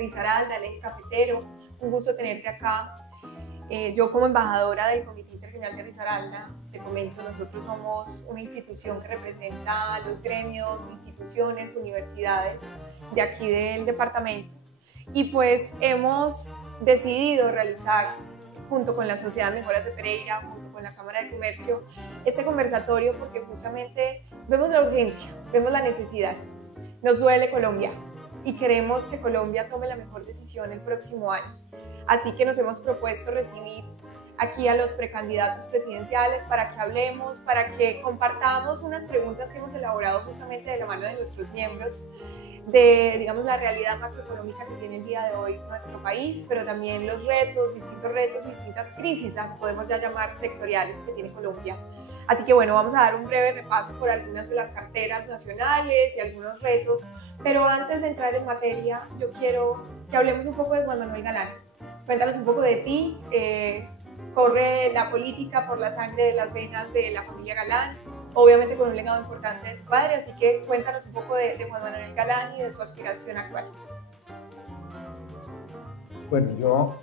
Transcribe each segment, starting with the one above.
Risaralda, el eje cafetero. Un gusto tenerte acá. Yo como embajadora del Comité Intergremial de Risaralda, te comento, nosotros somos una institución que representa a los gremios, instituciones, universidades de aquí del departamento, y pues hemos decidido realizar, junto con la Sociedad de Mejoras de Pereira, junto con la Cámara de Comercio, este conversatorio porque justamente vemos la urgencia, vemos la necesidad. Nos duele Colombia y queremos que Colombia tome la mejor decisión el próximo año. Así que nos hemos propuesto recibir aquí a los precandidatos presidenciales para que hablemos, para que compartamos unas preguntas que hemos elaborado justamente de la mano de nuestros miembros, de, digamos, la realidad macroeconómica que tiene el día de hoy nuestro país, pero también los retos, distintos retos y distintas crisis, las podemos ya llamar sectoriales, que tiene Colombia. Así que bueno, vamos a dar un breve repaso por algunas de las carteras nacionales y algunos retos, pero antes de entrar en materia, yo quiero que hablemos un poco de Juan Manuel Galán. Cuéntanos un poco de ti. Corre la política por la sangre de las venas de la familia Galán, obviamente con un legado importante de tu padre, así que cuéntanos un poco de Juan Manuel Galán y de su aspiración actual. Bueno, yo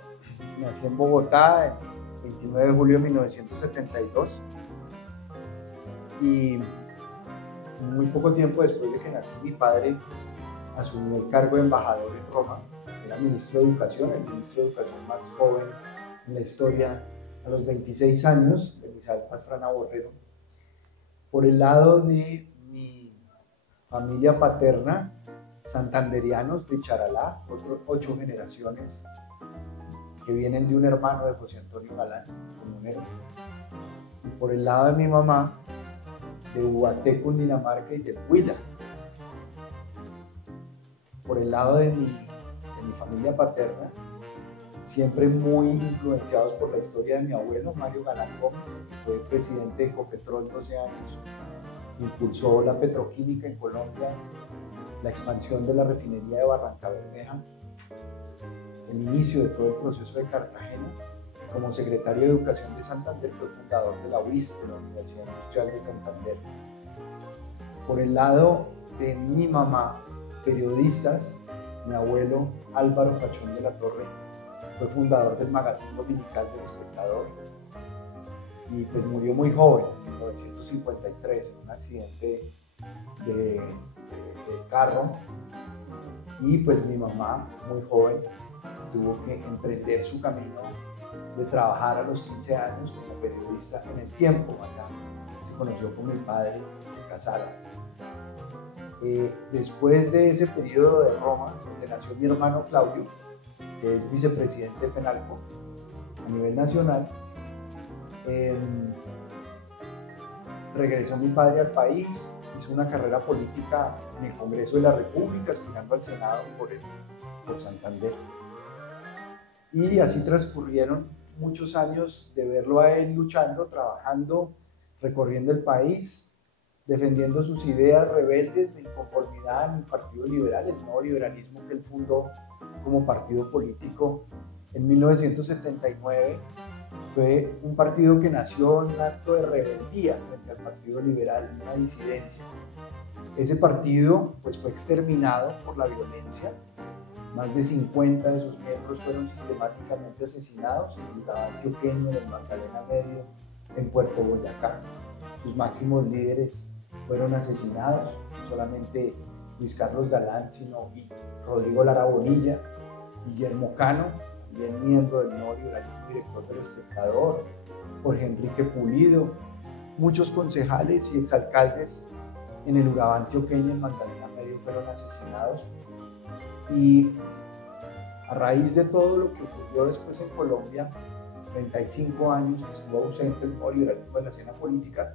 nací en Bogotá el 29 de julio de 1972 y muy poco tiempo después de que nací, mi padre asumió el cargo de embajador en Roma. Era ministro de Educación, el ministro de Educación más joven en la historia, a los 26 años, Elizabeth Pastrana Borrero. Por el lado de mi familia paterna, santanderianos de Charalá, 8 generaciones que vienen de un hermano de José Antonio Galán, comunero. Y por el lado de mi mamá, de Ubaté, Cundinamarca y del Huila. Por el lado de mi familia paterna, siempre muy influenciados por la historia de mi abuelo, Mario Galán Gómez, fue presidente de Ecopetrol 12 años, impulsó la petroquímica en Colombia, la expansión de la refinería de Barranca Bermeja, el inicio de todo el proceso de Cartagena. Como secretario de Educación de Santander fue fundador de la UIS, de la Universidad Industrial de Santander. Por el lado de mi mamá, periodistas, mi abuelo Álvaro Pachón de la Torre fue fundador del magazine dominical del Espectador y pues murió muy joven, en 1953, en un accidente de carro. Y pues mi mamá, muy joven, tuvo que emprender su camino de trabajar a los 15 años como periodista en El Tiempo. Allá se conoció con mi padre, se casaron. Después de ese periodo de Roma, donde nació mi hermano Claudio, que es vicepresidente de FENALCO a nivel nacional, regresó mi padre al país, hizo una carrera política en el Congreso de la República, aspirando al Senado por Santander. Y así transcurrieron muchos años de verlo a él luchando, trabajando, recorriendo el país, defendiendo sus ideas rebeldes de inconformidad en el Partido Liberal, el nuevo liberalismo que él fundó como partido político en 1979. Fue un partido que nació en un acto de rebeldía frente al Partido Liberal, una disidencia. Ese partido pues, fue exterminado por la violencia. Más de 50 de sus miembros fueron sistemáticamente asesinados en el Urabá antioqueño, en el Magdalena Medio, en Puerto Boyacá. Sus máximos líderes fueron asesinados, no solamente Luis Carlos Galán, sino Rodrigo Lara Bonilla, Guillermo Cano, también miembro del nuevo liberalismo, director del Espectador, Jorge Enrique Pulido, muchos concejales y exalcaldes en el Urabá antioqueño, en Magdalena Medio, fueron asesinados. Y a raíz de todo lo que ocurrió después en Colombia, 35 años que estuvo ausente el nuevo liberalismo de la escena política,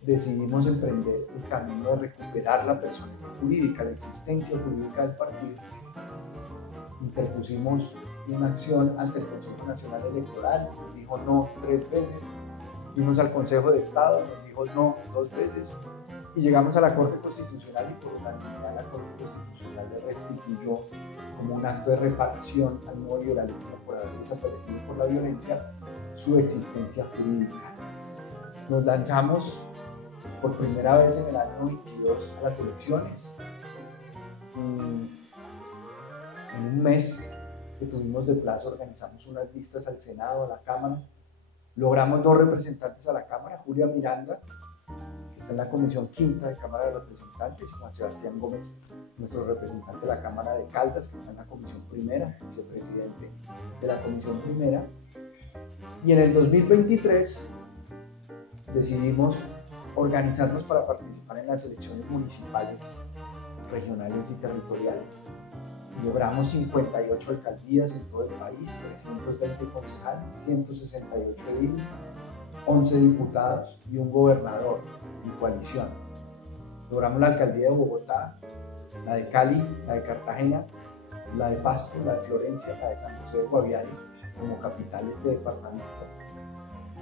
decidimos emprender el camino de recuperar la personalidad jurídica, la existencia jurídica del partido. Interpusimos una acción ante el Consejo Nacional Electoral, nos dijo no 3 veces, fuimos al Consejo de Estado, nos dijo no 2 veces, y llegamos a la Corte Constitucional y por unanimidad la Corte Constitucional le restituyó como un acto de reparación al nuevo liberalismo por haber desaparecido por la violencia su existencia jurídica. Nos lanzamos por primera vez en el año 22 a las elecciones. En un mes que tuvimos de plazo organizamos unas listas al Senado, a la Cámara. Logramos 2 representantes a la Cámara, Julia Miranda, que está en la Comisión Quinta de Cámara de Representantes, y Juan Sebastián Gómez, nuestro representante de la Cámara de Caldas, que está en la Comisión Primera, vicepresidente de la Comisión Primera. Y en el 2023 decidimos organizarnos para participar en las elecciones municipales, regionales y territoriales. Logramos 58 alcaldías en todo el país, 320 concejales, 168 ediles, 11 diputados y un gobernador en coalición. Logramos la alcaldía de Bogotá, la de Cali, la de Cartagena, la de Pasto, la de Florencia, la de San José de Guaviare como capitales de departamento.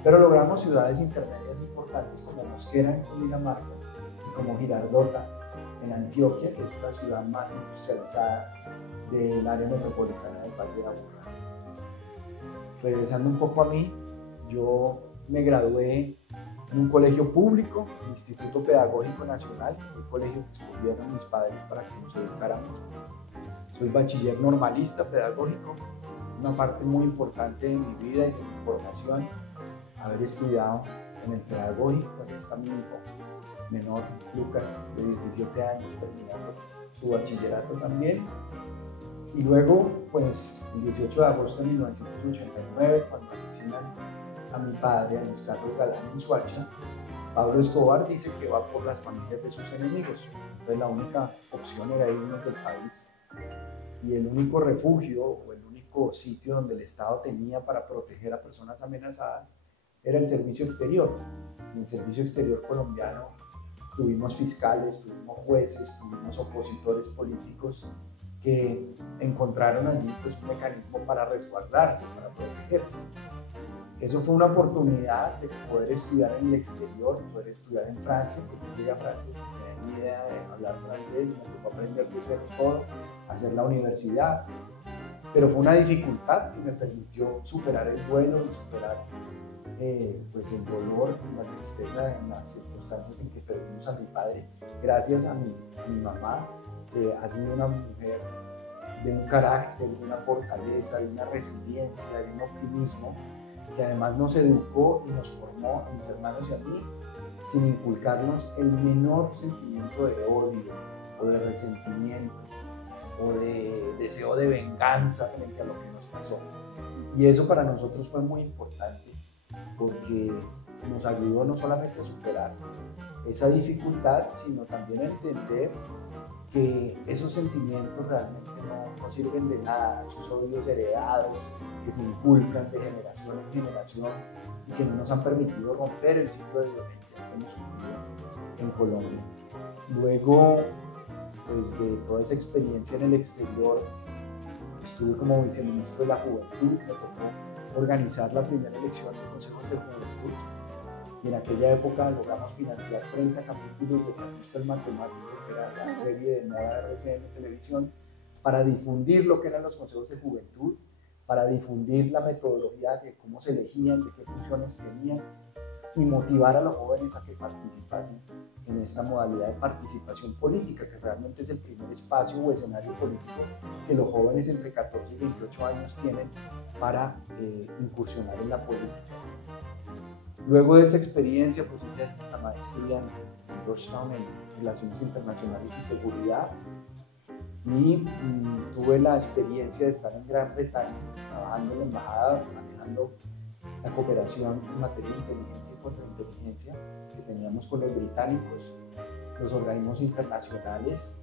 Pero logramos ciudades intermedias importantes como Mosquera en Cundinamarca y como Girardota en Antioquia, que es la ciudad más industrializada del área metropolitana del Valle de Aburrá. Regresando un poco a mí, yo me gradué en un colegio público, el Instituto Pedagógico Nacional, que fue el colegio que escogieron mis padres para que nos educáramos. Soy bachiller normalista pedagógico, una parte muy importante de mi vida y de mi formación, haber estudiado en el pedagógico. Aquí está mi hijo menor, Lucas, de 17 años, terminando su bachillerato también. Y luego, pues, el 18 de agosto de 1989, cuando asesinan a mi padre, a Luis Carlos Galán en Soacha, Pablo Escobar dice que va por las familias de sus enemigos. Entonces la única opción era irnos del país. Y el único refugio o el único sitio donde el Estado tenía para proteger a personas amenazadas era el servicio exterior. En el servicio exterior colombiano tuvimos fiscales, tuvimos jueces, tuvimos opositores políticos que encontraron allí pues, un mecanismo para resguardarse, para protegerse. Eso fue una oportunidad de poder estudiar en el exterior, poder estudiar en Francia, porque yo llegué a Francia sin tener ni idea de hablar francés, me tocó aprender de cero todo, hacer la universidad. Pero fue una dificultad que me permitió superar el duelo y superar pues el dolor y la tristeza en las circunstancias en que perdimos a mi padre, gracias a mi mamá, que ha sido una mujer de un carácter, de una fortaleza, de una resiliencia, de un optimismo, que además nos educó y nos formó a mis hermanos y a mí sin inculcarnos el menor sentimiento de odio o de resentimiento o de deseo de venganza frente a lo que nos pasó. Y eso para nosotros fue muy importante porque nos ayudó no solamente a superar esa dificultad, sino también a entender que esos sentimientos realmente no sirven de nada, esos odios heredados que se inculcan de generación en generación y que no nos han permitido romper el ciclo de violencia que hemos sufrido en Colombia. Luego, pues de toda esa experiencia en el exterior, estuve como viceministro de la Juventud, me tocó organizar la primera elección de consejos de juventud. Y en aquella época logramos financiar 30 capítulos de Francisco el Matemático, que era la serie de moda de RCN Televisión, para difundir lo que eran los consejos de juventud, para difundir la metodología de cómo se elegían, de qué funciones tenían, y motivar a los jóvenes a que participasen en esta modalidad de participación política, que realmente es el primer espacio o escenario político que los jóvenes entre 14 y 28 años tienen para incursionar en la política. Luego de esa experiencia, pues hice la maestría en Georgetown en Relaciones Internacionales y Seguridad y tuve la experiencia de estar en Gran Bretaña trabajando en la embajada, manejando la cooperación en materia de inteligencia y contrainteligencia que teníamos con los británicos, los organismos internacionales,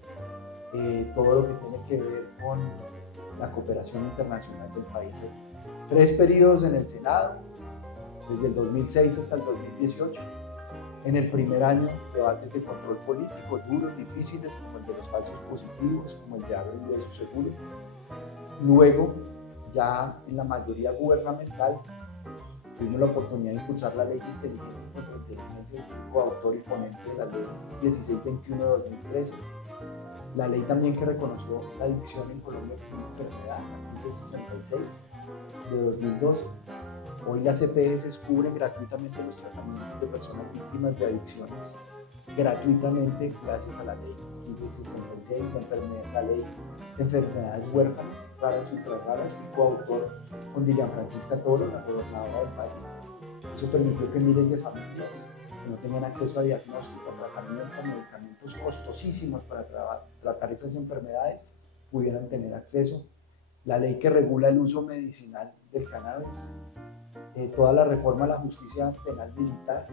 todo lo que tiene que ver con la cooperación internacional del país. 3 periodos en el Senado, desde el 2006 hasta el 2018. En el primer año, debates de control político duros, difíciles, como el de los falsos positivos, como el de agroingreso seguro. Luego, ya en la mayoría gubernamental, tuvimos la oportunidad de impulsar la Ley de Inteligencia y Contrainteligencia, coautor y ponente de la Ley 1621 de 2013. La ley también que reconoció la adicción en Colombia como una enfermedad, la 1566 de 2012. Hoy las EPS cubren gratuitamente los tratamientos de personas víctimas de adicciones, gratuitamente gracias a la ley. 1566, la ley de enfermedades huérfanas, raras y ultrarraras, coautor con Dilian Francisca Toro, la gobernadora del país. Eso permitió que miles de familias que no tenían acceso a diagnóstico, a tratamiento, a medicamentos costosísimos para tratar esas enfermedades, pudieran tener acceso. La ley que regula el uso medicinal del cannabis, toda la reforma a la justicia penal militar,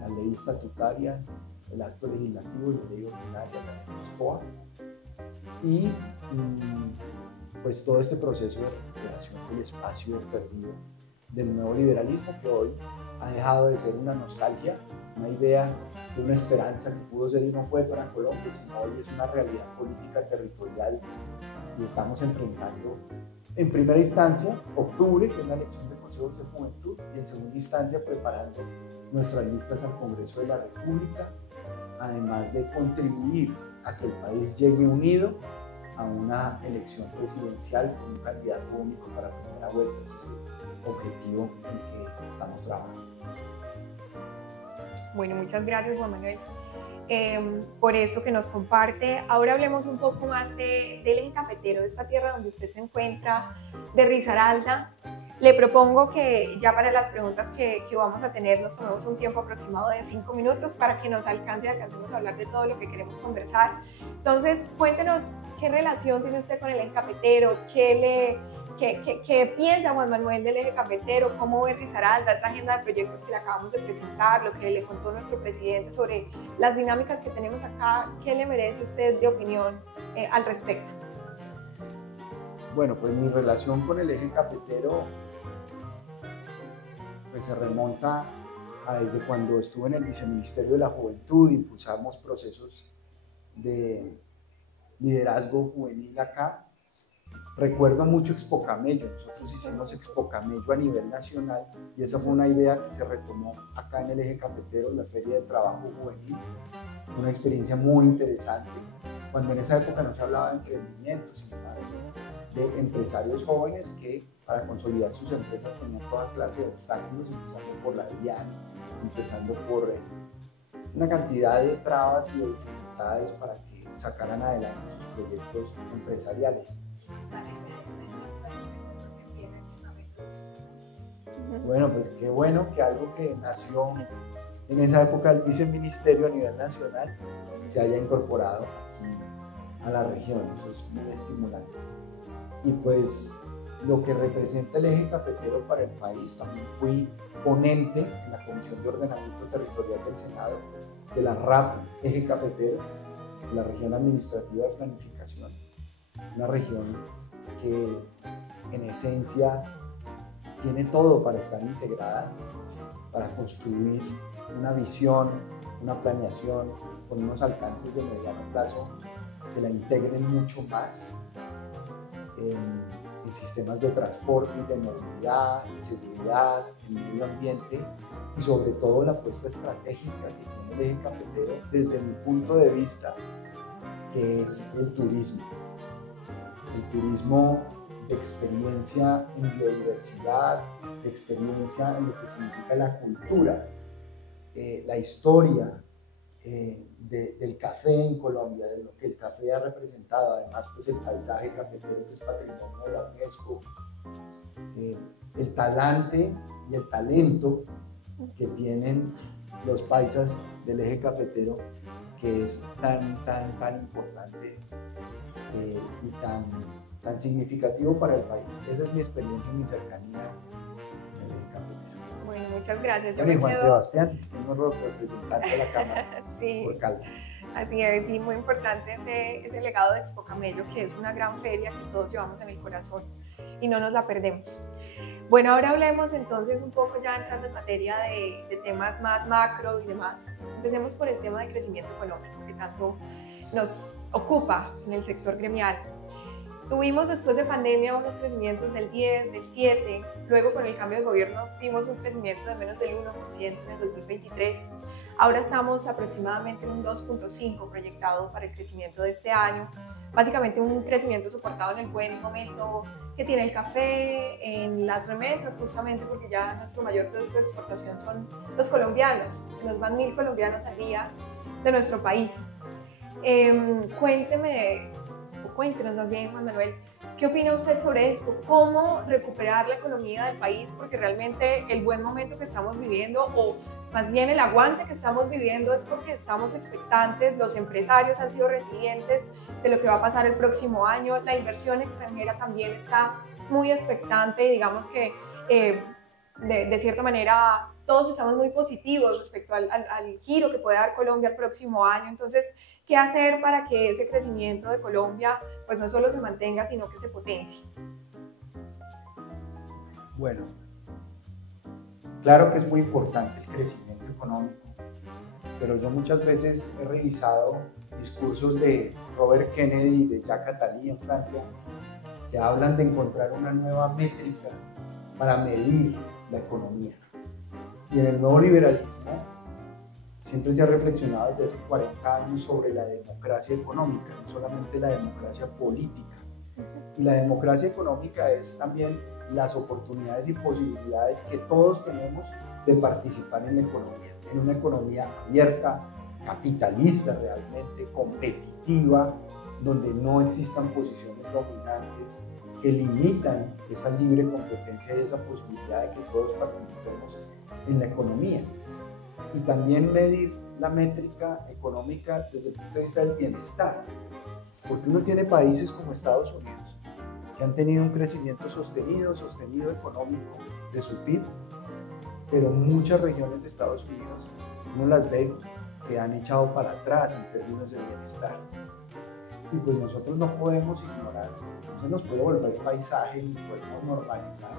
la ley estatutaria, el acto legislativo y la ley ordinaria, la ley SPOA, y pues todo este proceso de recuperación del espacio perdido del nuevo liberalismo, que hoy ha dejado de ser una nostalgia, una idea de una esperanza que pudo ser y no fue para Colombia, sino hoy es una realidad política territorial y estamos enfrentando en primera instancia octubre, que es la elección de consejos de juventud, y en segunda instancia preparando nuestras listas al Congreso de la República, además de contribuir a que el país llegue unido a una elección presidencial con un candidato único para la primera vuelta. Ese es el objetivo en que estamos trabajando. Bueno, muchas gracias, Juan Manuel, por eso que nos comparte. Ahora hablemos un poco más del eje cafetero, de esta tierra donde usted se encuentra, de Risaralda. Le propongo que ya para las preguntas que vamos a tener nos tomemos un tiempo aproximado de 5 minutos para que nos alcancemos a hablar de todo lo que queremos conversar. Entonces, cuéntenos qué relación tiene usted con el eje cafetero, qué piensa Juan Manuel del eje cafetero, cómo ve Risaralda, esta agenda de proyectos que le acabamos de presentar, lo que le contó nuestro presidente sobre las dinámicas que tenemos acá. ¿Qué le merece usted de opinión al respecto? Bueno, pues mi relación con el eje cafetero pues se remonta a desde cuando estuve en el Viceministerio de la Juventud, impulsamos procesos de liderazgo juvenil acá. Recuerdo mucho Expo Camello, nosotros hicimos Expo Camello a nivel nacional y esa fue una idea que se retomó acá en el eje cafetero, la Feria de Trabajo Juvenil, una experiencia muy interesante, cuando en esa época no se hablaba de emprendimiento, sino más de empresarios jóvenes que para consolidar sus empresas tenían toda clase de obstáculos, empezando por la DIAN, empezando por una cantidad de trabas y de dificultades para que sacaran adelante sus proyectos empresariales. Bueno, pues qué bueno que algo que nació en esa época del viceministerio a nivel nacional se haya incorporado aquí a la región, eso es muy estimulante. Y pues lo que representa el eje cafetero para el país, también fui ponente en la Comisión de Ordenamiento Territorial del Senado de la RAP Eje Cafetero, la Región Administrativa de Planificación, una región que en esencia tiene todo para estar integrada, para construir una visión, una planeación con unos alcances de mediano plazo que la integren mucho más en sistemas de transporte y de movilidad, en seguridad, en medio ambiente y sobre todo la apuesta estratégica que tiene el eje cafetero desde mi punto de vista, que es el turismo. El turismo de experiencia en biodiversidad, de experiencia en lo que significa la cultura, la historia del café en Colombia, de lo que el café ha representado, además pues el paisaje cafetero que es patrimonio de la UNESCO, el talante y el talento que tienen los paisas del eje cafetero, que es tan importante y tan significativo para el país. Esa es mi experiencia y mi cercanía en el eje cafetero. Bueno, muchas gracias. Bueno, y Juan Sebastián, un honor representante de la Cámara sí, por Caldas. Así es, y muy importante ese legado de Expo Camello, que es una gran feria que todos llevamos en el corazón y no nos la perdemos. Bueno, ahora hablemos entonces un poco ya entrando en materia de temas más macro y demás. Empecemos por el tema de crecimiento económico que tanto nos ocupa en el sector gremial. Tuvimos después de pandemia unos crecimientos del 10, del 7, luego con el cambio de gobierno vimos un crecimiento de menos del 1% en el 2023. Ahora estamos aproximadamente en un 2.5 proyectado para el crecimiento de este año. Básicamente un crecimiento soportado en el buen momento que tiene el café, en las remesas, justamente porque ya nuestro mayor producto de exportación son los colombianos. Se nos van 1.000 colombianos al día de nuestro país. Cuéntenos más bien, Juan Manuel, ¿qué opina usted sobre esto? ¿Cómo recuperar la economía del país? Porque realmente el buen momento que estamos viviendo, o más bien el aguante que estamos viviendo, es porque estamos expectantes, los empresarios han sido resilientes de lo que va a pasar el próximo año, la inversión extranjera también está muy expectante y digamos que de cierta manera todos estamos muy positivos respecto al giro que puede dar Colombia el próximo año. Entonces, ¿qué hacer para que ese crecimiento de Colombia pues no solo se mantenga, sino que se potencie? Bueno, claro que es muy importante el crecimiento económico, pero yo muchas veces he revisado discursos de Robert Kennedy y de Jacques Attali en Francia que hablan de encontrar una nueva métrica para medir la economía. Y en el nuevo liberalismo siempre se ha reflexionado desde hace 40 años sobre la democracia económica, no solamente la democracia política. Y la democracia económica es también las oportunidades y posibilidades que todos tenemos de participar en la economía, en una economía abierta, capitalista realmente, competitiva, donde no existan posiciones dominantes que limitan esa libre competencia y esa posibilidad de que todos participemos en la economía. Y también medir la métrica económica desde el punto de vista del bienestar, porque uno tiene países como Estados Unidos que han tenido un crecimiento sostenido económico de su PIB, pero muchas regiones de Estados Unidos uno las ve que han echado para atrás en términos de bienestar. Y pues nosotros no podemos ignorar, no se nos puede volver paisaje ni podemos normalizar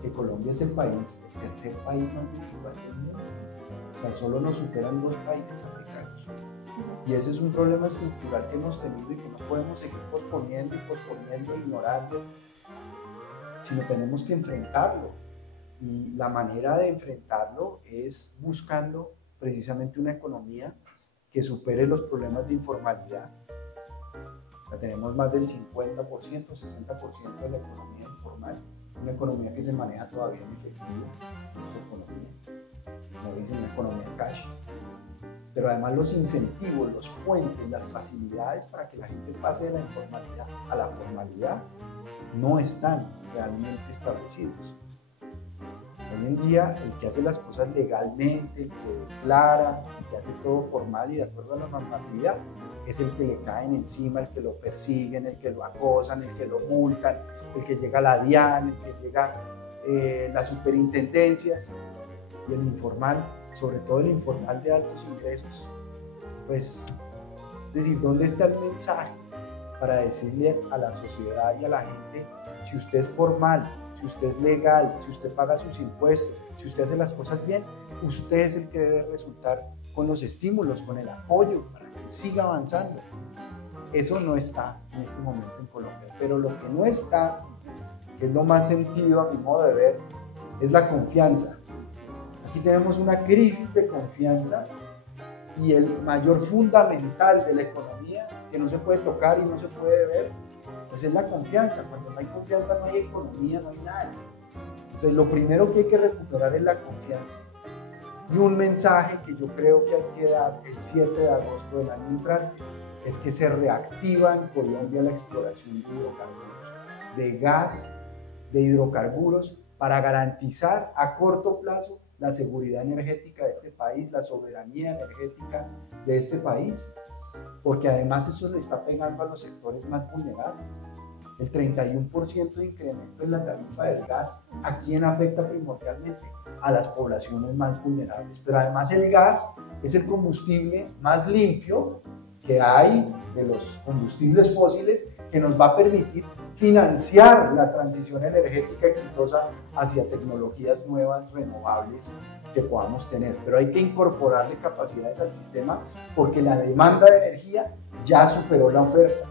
que Colombia es el tercer país más desigual del mundo. O sea, solo nos superan 2 países africanos. Y ese es un problema estructural que hemos tenido y que no podemos seguir posponiendo, ignorando, sino tenemos que enfrentarlo. Y la manera de enfrentarlo es buscando precisamente una economía que supere los problemas de informalidad. O sea, tenemos más del 50%, 60% de la economía informal, una economía que se maneja todavía en efectivo, nuestra economía, como dicen, una economía cash. Pero además los incentivos, los puentes, las facilidades para que la gente pase de la informalidad a la formalidad no están realmente establecidos. Hoy en día, el que hace las cosas legalmente, el que declara, el que hace todo formal y de acuerdo a la normatividad, es el que le caen encima, el que lo persiguen, el que lo acosan, el que lo multan, el que llega a la DIAN, el que llega las superintendencias. Y el informal, sobre todo el informal de altos ingresos, pues, es decir, ¿dónde está el mensaje para decirle a la sociedad y a la gente, si usted es formal, si usted es legal, si usted paga sus impuestos, si usted hace las cosas bien, usted es el que debe resultar con los estímulos, con el apoyo para que siga avanzando? Eso no está en este momento en Colombia, pero lo que no está, que es lo más sentido a mi modo de ver, es la confianza. Aquí tenemos una crisis de confianza y el mayor fundamental de la economía que no se puede tocar y no se puede ver, pues es la confianza. Cuando no hay confianza no hay economía, no hay nada. Entonces lo primero que hay que recuperar es la confianza. Y un mensaje que yo creo que hay que dar el 7 de agosto del año entrante es que se reactiva en Colombia la exploración de hidrocarburos, de gas, de hidrocarburos, para garantizar a corto plazo la seguridad energética de este país, la soberanía energética de este país, porque además eso le está pegando a los sectores más vulnerables. El 31% de incremento en la tarifa del gas, ¿a quién afecta primordialmente? A las poblaciones más vulnerables. Pero además el gas es el combustible más limpio que hay de los combustibles fósiles, que nos va a permitir financiar la transición energética exitosa hacia tecnologías nuevas, renovables, que podamos tener. Pero hay que incorporarle capacidades al sistema porque la demanda de energía ya superó la oferta.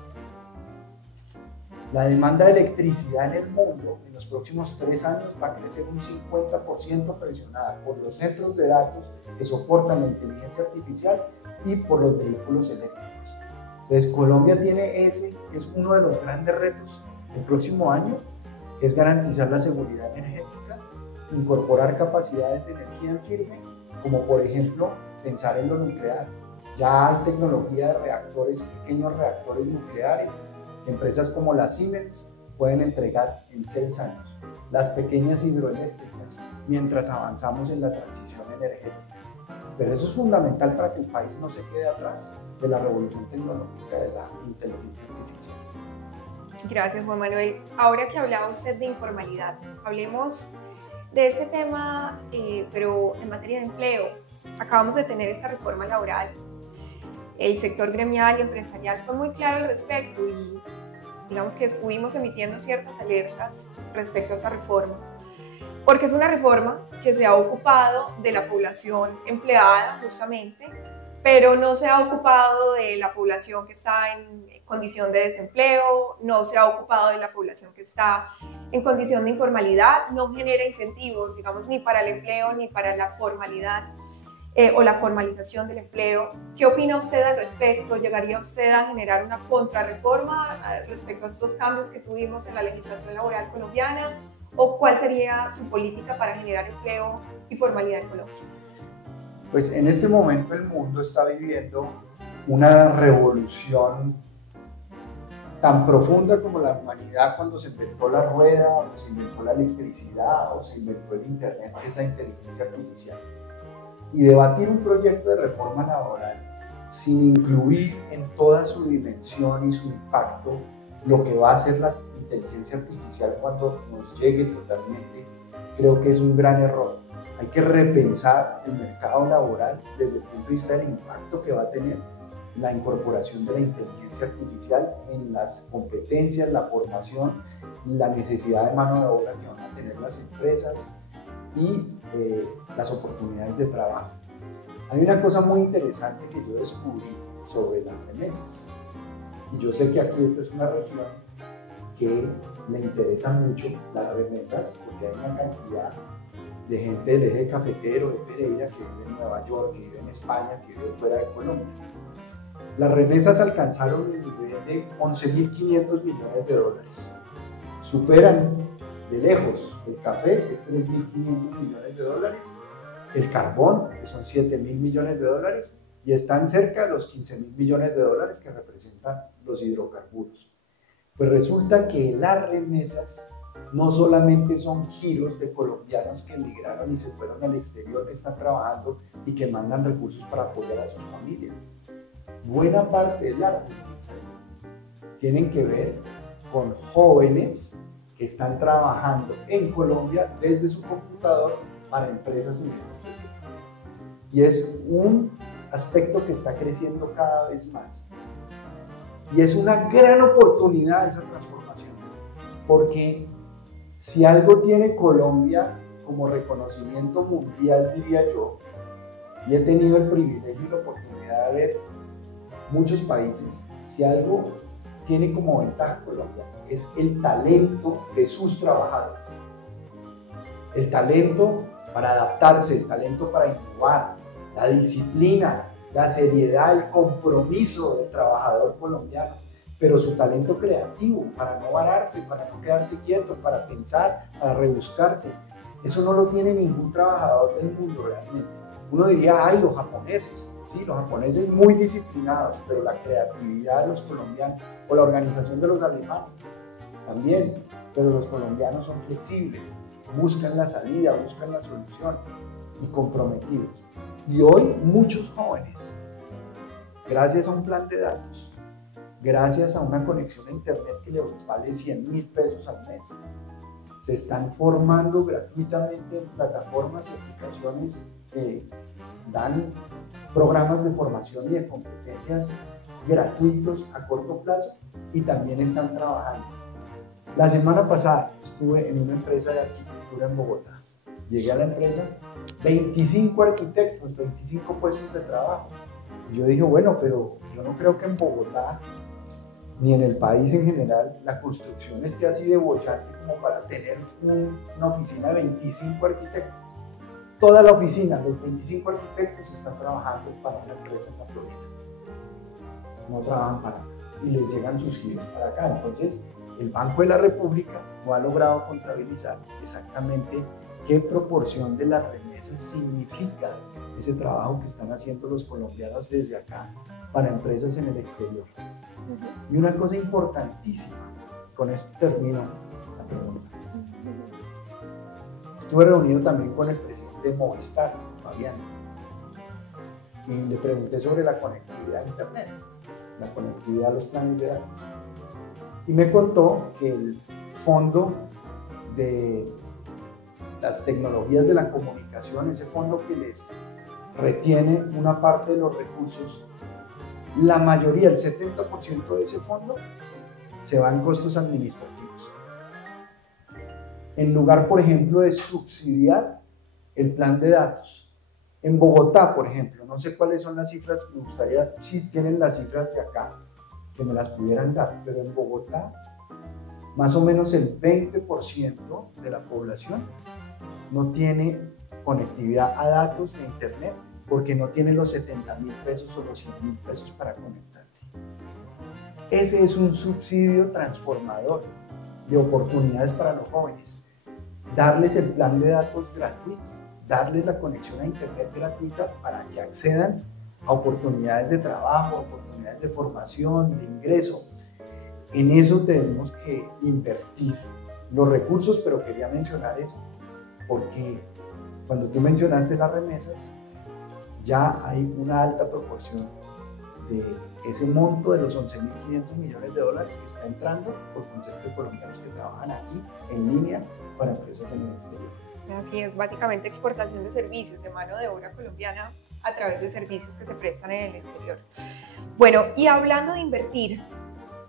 La demanda de electricidad en el mundo en los próximos 3 años va a crecer un 50% presionada por los centros de datos que soportan la inteligencia artificial y por los vehículos eléctricos. Entonces Colombia tiene ese, que es uno de los grandes retos el próximo año, que es garantizar la seguridad energética, incorporar capacidades de energía en firme, como por ejemplo pensar en lo nuclear. Ya hay tecnología de reactores, pequeños reactores nucleares, que empresas como la Siemens pueden entregar en 6 años. Las pequeñas hidroeléctricas, mientras avanzamos en la transición energética. Pero eso es fundamental para que el país no se quede atrás de la revolución tecnológica de la inteligencia artificial. Gracias, Juan Manuel. Ahora que hablaba usted de informalidad, hablemos de este tema, pero en materia de empleo. Acabamos de tener esta reforma laboral. El sector gremial y empresarial fue muy claro al respecto y digamos que estuvimos emitiendo ciertas alertas respecto a esta reforma, porque es una reforma que se ha ocupado de la población empleada justamente, pero no se ha ocupado de la población que está en condición de desempleo, no se ha ocupado de la población que está en condición de informalidad, no genera incentivos, digamos, ni para el empleo ni para la formalidad o la formalización del empleo. ¿Qué opina usted al respecto? ¿Llegaría usted a generar una contrarreforma respecto a estos cambios que tuvimos en la legislación laboral colombiana? ¿O cuál sería su política para generar empleo y formalidad en Colombia? Pues en este momento el mundo está viviendo una revolución tan profunda como la humanidad cuando se inventó la rueda, o se inventó la electricidad, o se inventó el internet, que es la inteligencia artificial. Y debatir un proyecto de reforma laboral sin incluir en toda su dimensión y su impacto lo que va a ser la inteligencia artificial cuando nos llegue totalmente, creo que es un gran error. Hay que repensar el mercado laboral desde el punto de vista del impacto que va a tener la incorporación de la inteligencia artificial en las competencias, la formación, la necesidad de mano de obra que van a tener las empresas y las oportunidades de trabajo. Hay una cosa muy interesante que yo descubrí sobre las remesas. Y yo sé que aquí esta es una región que le interesa mucho las remesas porque hay una cantidad de gente del eje cafetero, de Pereira, que vive en Nueva York, que vive en España, que vive fuera de Colombia. Las remesas alcanzaron el nivel de 11.500 millones de dólares. Superan de lejos el café, que es 3.500 millones de dólares, el carbón, que son 7.000 millones de dólares, y están cerca de los 15.000 millones de dólares que representan los hidrocarburos. Pues resulta que las remesas no solamente son giros de colombianos que emigraron y se fueron al exterior, que están trabajando y que mandan recursos para apoyar a sus familias. Buena parte de las remesas tienen que ver con jóvenes que están trabajando en Colombia desde su computador para empresas en el exterior. Y es un aspecto que está creciendo cada vez más. Y es una gran oportunidad esa transformación, porque si algo tiene Colombia como reconocimiento mundial, diría yo, y he tenido el privilegio y la oportunidad de ver muchos países, si algo tiene como ventaja Colombia, es el talento de sus trabajadores. El talento para adaptarse, el talento para innovar, la disciplina, la seriedad, el compromiso del trabajador colombiano, pero su talento creativo para no vararse, para no quedarse quieto, para pensar, para rebuscarse. Eso no lo tiene ningún trabajador del mundo realmente. Uno diría, ay, los japoneses. Sí, los japoneses muy disciplinados, pero la creatividad de los colombianos, o la organización de los alemanes también, pero los colombianos son flexibles, buscan la salida, buscan la solución y comprometidos. Y hoy muchos jóvenes, gracias a un plan de datos, gracias a una conexión a internet que les vale 100.000 pesos al mes, se están formando gratuitamente en plataformas y aplicaciones que dan programas de formación y de competencias gratuitos a corto plazo y también están trabajando. La semana pasada estuve en una empresa de arquitectura en Bogotá. Llegué a la empresa, 25 arquitectos, 25 puestos de trabajo. Y yo dije, bueno, pero yo no creo que en Bogotá ni en el país en general la construcción esté así de bochante como para tener una oficina de 25 arquitectos. Toda la oficina, los 25 arquitectos están trabajando para una empresa en la Florida. No trabajan para acá y les llegan sus giros para acá. Entonces, el Banco de la República no ha logrado contabilizar exactamente qué proporción de las remesas significa ese trabajo que están haciendo los colombianos desde acá para empresas en el exterior. Y una cosa importantísima, con esto termino la pregunta. Estuve reunido también con el presidente de Movistar, Fabián, y le pregunté sobre la conectividad a Internet, la conectividad a los planes de datos. Y me contó que el fondo de las tecnologías de la comunicación, ese fondo que les retiene una parte de los recursos, la mayoría, el 70% de ese fondo, se va en costos administrativos. En lugar, por ejemplo, de subsidiar el plan de datos. En Bogotá, por ejemplo, no sé cuáles son las cifras, me gustaría, si tienen las cifras de acá, que me las pudieran dar, pero en Bogotá, más o menos el 20% de la población no tiene conectividad a datos de internet porque no tiene los 70.000 pesos o los 100.000 pesos para conectarse. Ese es un subsidio transformador de oportunidades para los jóvenes. Darles el plan de datos gratuito, darles la conexión a internet gratuita para que accedan a oportunidades de trabajo, oportunidades de formación, de ingreso. En eso tenemos que invertir los recursos, pero quería mencionar eso, porque cuando tú mencionaste las remesas, ya hay una alta proporción de ese monto de los 11.500 millones de dólares que está entrando por concepto de colombianos que trabajan aquí en línea para empresas en el exterior. Así es, básicamente exportación de servicios, de mano de obra colombiana a través de servicios que se prestan en el exterior. Bueno, y hablando de invertir,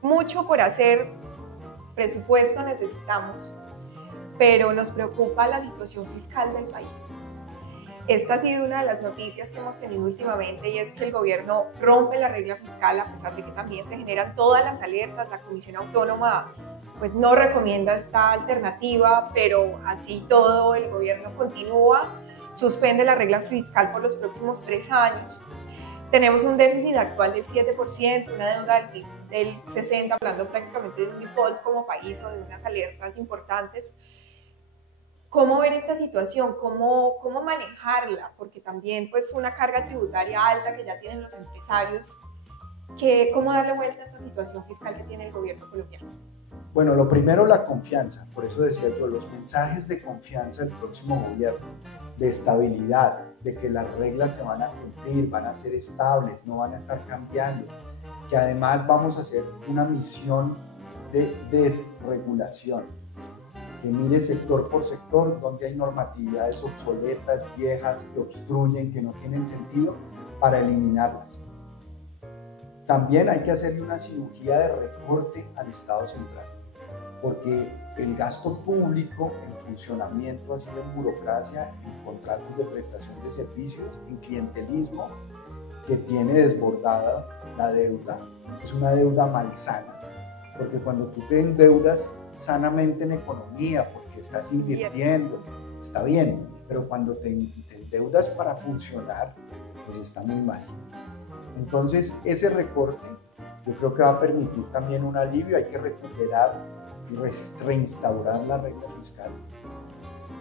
mucho por hacer, presupuesto necesitamos, pero nos preocupa la situación fiscal del país. Esta ha sido una de las noticias que hemos tenido últimamente y es que el gobierno rompe la regla fiscal a pesar de que también se generan todas las alertas. La Comisión Autónoma pues no recomienda esta alternativa, pero así todo el gobierno continúa, suspende la regla fiscal por los próximos 3 años. Tenemos un déficit actual del 7%, una deuda del 60%, hablando prácticamente de un default como país o de unas alertas importantes. ¿Cómo ver esta situación? ¿Cómo manejarla? Porque también pues una carga tributaria alta que ya tienen los empresarios. ¿Cómo darle vuelta a esta situación fiscal que tiene el gobierno colombiano? Bueno, lo primero, la confianza. Por eso decía yo, los mensajes de confianza del próximo gobierno, de estabilidad, de que las reglas se van a cumplir, van a ser estables, no van a estar cambiando, que además vamos a hacer una misión de desregulación, que mire sector por sector donde hay normatividades obsoletas, viejas, que obstruyen, que no tienen sentido, para eliminarlas. También hay que hacerle una cirugía de recorte al Estado central, porque el gasto público en funcionamiento ha sido en burocracia, en contratos de prestación de servicios, en clientelismo, que tiene desbordada la deuda. Es una deuda malsana, porque cuando tú te endeudas sanamente en economía, porque estás invirtiendo, está bien, pero cuando te endeudas para funcionar, pues está muy mal. Entonces, ese recorte yo creo que va a permitir también un alivio. Hay que recuperar y reinstaurar la regla fiscal.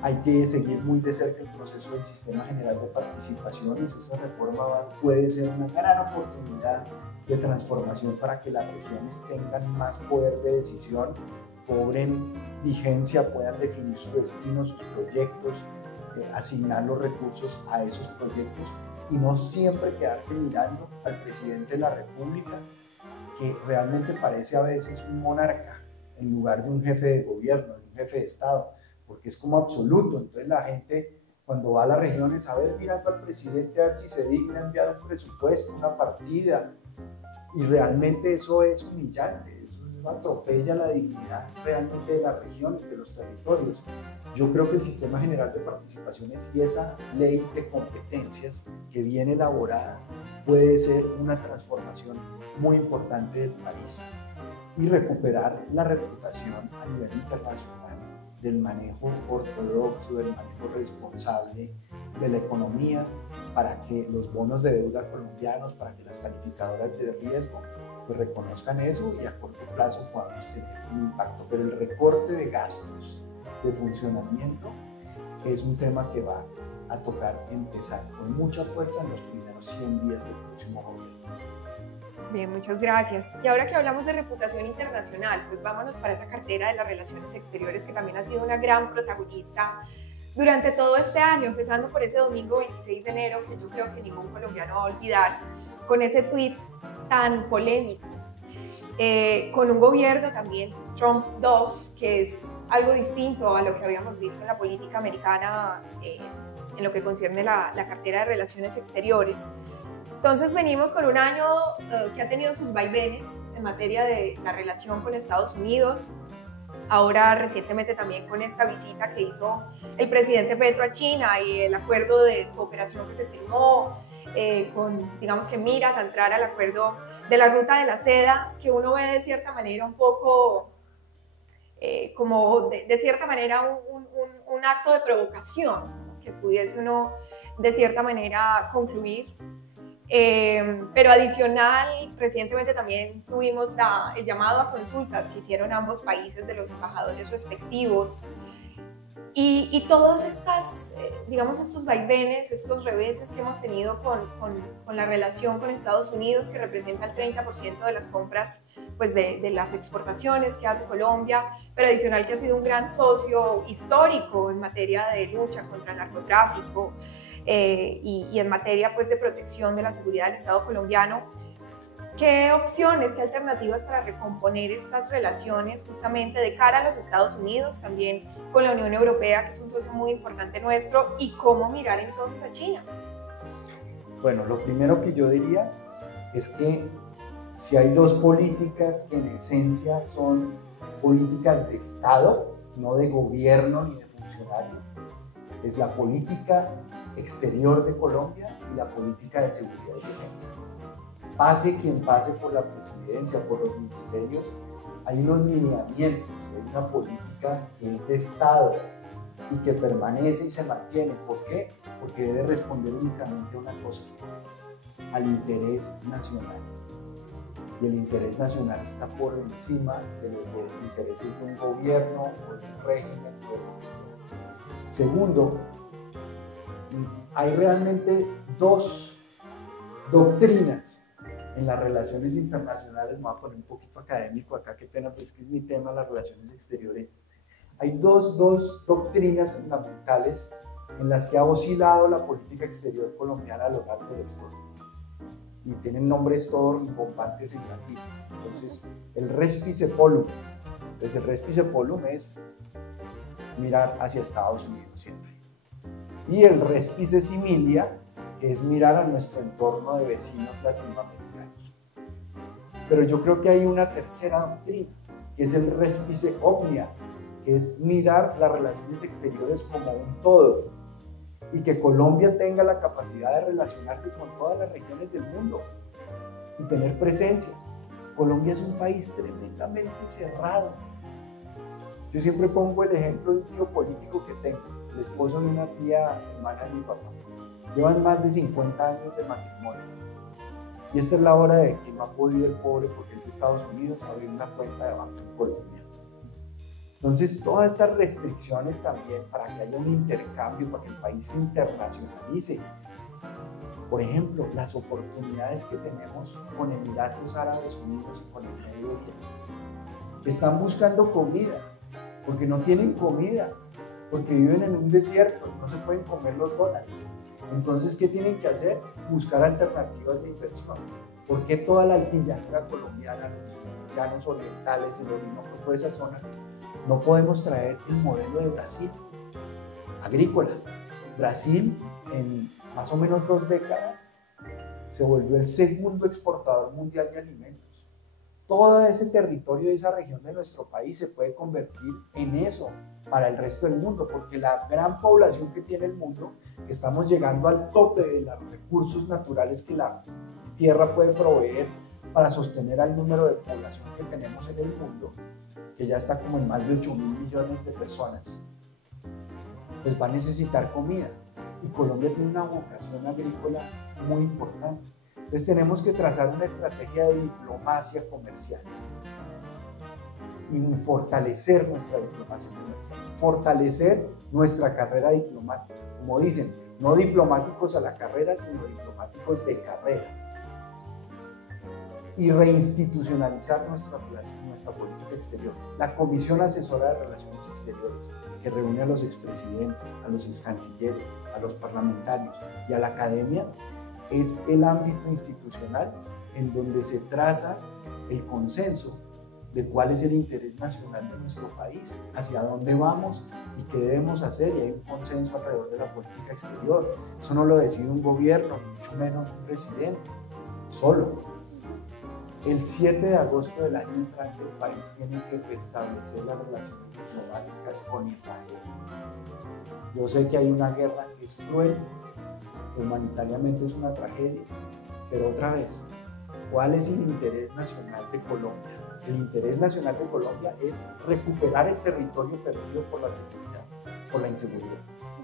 Hay que seguir muy de cerca el proceso del Sistema General de Participaciones. Esa reforma puede ser una gran oportunidad de transformación para que las regiones tengan más poder de decisión, cobren vigencia, puedan definir su destino, sus proyectos, asignar los recursos a esos proyectos y no siempre quedarse mirando al presidente de la República, que realmente parece a veces un monarca en lugar de un jefe de gobierno, de un jefe de Estado, porque es como absoluto. Entonces la gente cuando va a las regiones a ver mirando al presidente a ver si se digna enviar un presupuesto, una partida, y realmente eso es humillante, eso atropella la dignidad realmente de las regiones, de los territorios. Yo creo que el Sistema General de Participaciones y esa ley de competencias que viene elaborada puede ser una transformación muy importante del país y recuperar la reputación a nivel internacional del manejo ortodoxo, del manejo responsable de la economía, para que los bonos de deuda colombianos, para que las calificadoras de riesgo pues reconozcan eso y a corto plazo podamos tener un impacto. Pero el recorte de gastos de funcionamiento es un tema que va a tocar empezar con mucha fuerza en los primeros 100 días del próximo gobierno. Bien, muchas gracias. Y ahora que hablamos de reputación internacional, pues vámonos para esa cartera de las relaciones exteriores que también ha sido una gran protagonista durante todo este año, empezando por ese domingo 26 de enero, que yo creo que ningún colombiano va a olvidar, con ese tuit tan polémico, con un gobierno también Trump 2, que es algo distinto a lo que habíamos visto en la política americana en lo que concierne la cartera de relaciones exteriores. Entonces venimos con un año que ha tenido sus vaivenes en materia de la relación con Estados Unidos. Ahora recientemente también con esta visita que hizo el presidente Petro a China y el acuerdo de cooperación que se firmó con, digamos que miras a entrar al acuerdo de la ruta de la seda, que uno ve de cierta manera un poco como de cierta manera un acto de provocación, ¿no? Que pudiese uno de cierta manera concluir. Pero adicional, recientemente también tuvimos el llamado a consultas que hicieron ambos países de los embajadores respectivos y todos digamos, estos vaivenes, estos reveses que hemos tenido con la relación con Estados Unidos, que representa el 30% de las compras pues, de las exportaciones que hace Colombia, pero adicional que ha sido un gran socio histórico en materia de lucha contra el narcotráfico, y en materia pues, de protección de la seguridad del Estado colombiano. ¿Qué opciones, qué alternativas para recomponer estas relaciones justamente de cara a los Estados Unidos, también con la Unión Europea, que es un socio muy importante nuestro, y cómo mirar entonces a China? Bueno, lo primero que yo diría es que si hay dos políticas que en esencia son políticas de Estado, no de gobierno ni de funcionario, es la política exterior de Colombia y la política de seguridad y defensa. Pase quien pase por la presidencia, por los ministerios, hay unos lineamientos, hay una política que es de Estado y que permanece y se mantiene. ¿Por qué? Porque debe responder únicamente a una cosa, al interés nacional. Y el interés nacional está por encima de los intereses de un gobierno o de un régimen o de lo que sea. Segundo, hay realmente dos doctrinas en las relaciones internacionales. Me voy a poner un poquito académico acá, qué pena, pues es que es mi tema, las relaciones exteriores. Hay dos doctrinas fundamentales en las que ha oscilado la política exterior colombiana a lo largo de la historia. Y tienen nombres todos rimbombantes en latín. Entonces, el respice polum. Entonces, el respice polum es mirar hacia Estados Unidos siempre. Y el respice similia, que es mirar a nuestro entorno de vecinos latinoamericanos. Pero yo creo que hay una tercera doctrina, que es el respice omnia, que es mirar las relaciones exteriores como un todo, y que Colombia tenga la capacidad de relacionarse con todas las regiones del mundo y tener presencia. Colombia es un país tremendamente cerrado. Yo siempre pongo el ejemplo de un tío político que tengo, el esposo de una tía hermana de mi papá. Llevan más de 50 años de matrimonio. Y esta es la hora de que no ha podido el pobre, porque es de Estados Unidos, abrir una cuenta de banco en Colombia. Entonces, todas estas restricciones también para que haya un intercambio, para que el país se internacionalice. Por ejemplo, las oportunidades que tenemos con Emiratos Árabes Unidos y con el Medio Oriente, que están buscando comida, porque no tienen comida, porque viven en un desierto y no se pueden comer los dólares. Entonces, ¿qué tienen que hacer? Buscar alternativas de inversión. ¿Por qué toda la altillanera colombiana, los llanos orientales, el Orinoco, toda esa zona, no podemos traer el modelo de Brasil agrícola? Brasil, en más o menos 2 décadas, se volvió el segundo exportador mundial de alimentos. Todo ese territorio de esa región de nuestro país se puede convertir en eso para el resto del mundo, porque la gran población que tiene el mundo, estamos llegando al tope de los recursos naturales que la tierra puede proveer para sostener al número de población que tenemos en el mundo, que ya está como en más de 8.000 millones de personas. Pues va a necesitar comida, y Colombia tiene una vocación agrícola muy importante. Entonces tenemos que trazar una estrategia de diplomacia comercial. y fortalecer nuestra diplomacia comercial, fortalecer nuestra carrera diplomática. Como dicen, no diplomáticos a la carrera, sino diplomáticos de carrera. Y reinstitucionalizar nuestra política exterior. La Comisión Asesora de Relaciones Exteriores, que reúne a los expresidentes, a los excancilleres, a los parlamentarios y a la academia, es el ámbito institucional en donde se traza el consenso de cuál es el interés nacional de nuestro país, hacia dónde vamos y qué debemos hacer, y hay un consenso alrededor de la política exterior. Eso no lo decide un gobierno, ni mucho menos un presidente, solo. El 7 de agosto del año entrante el país tiene que restablecer las relaciones diplomáticas con Israel. Yo sé que hay una guerra que es cruel, que humanitariamente es una tragedia, pero otra vez, ¿cuál es el interés nacional de Colombia? El interés nacional de Colombia es recuperar el territorio perdido por la seguridad, por la inseguridad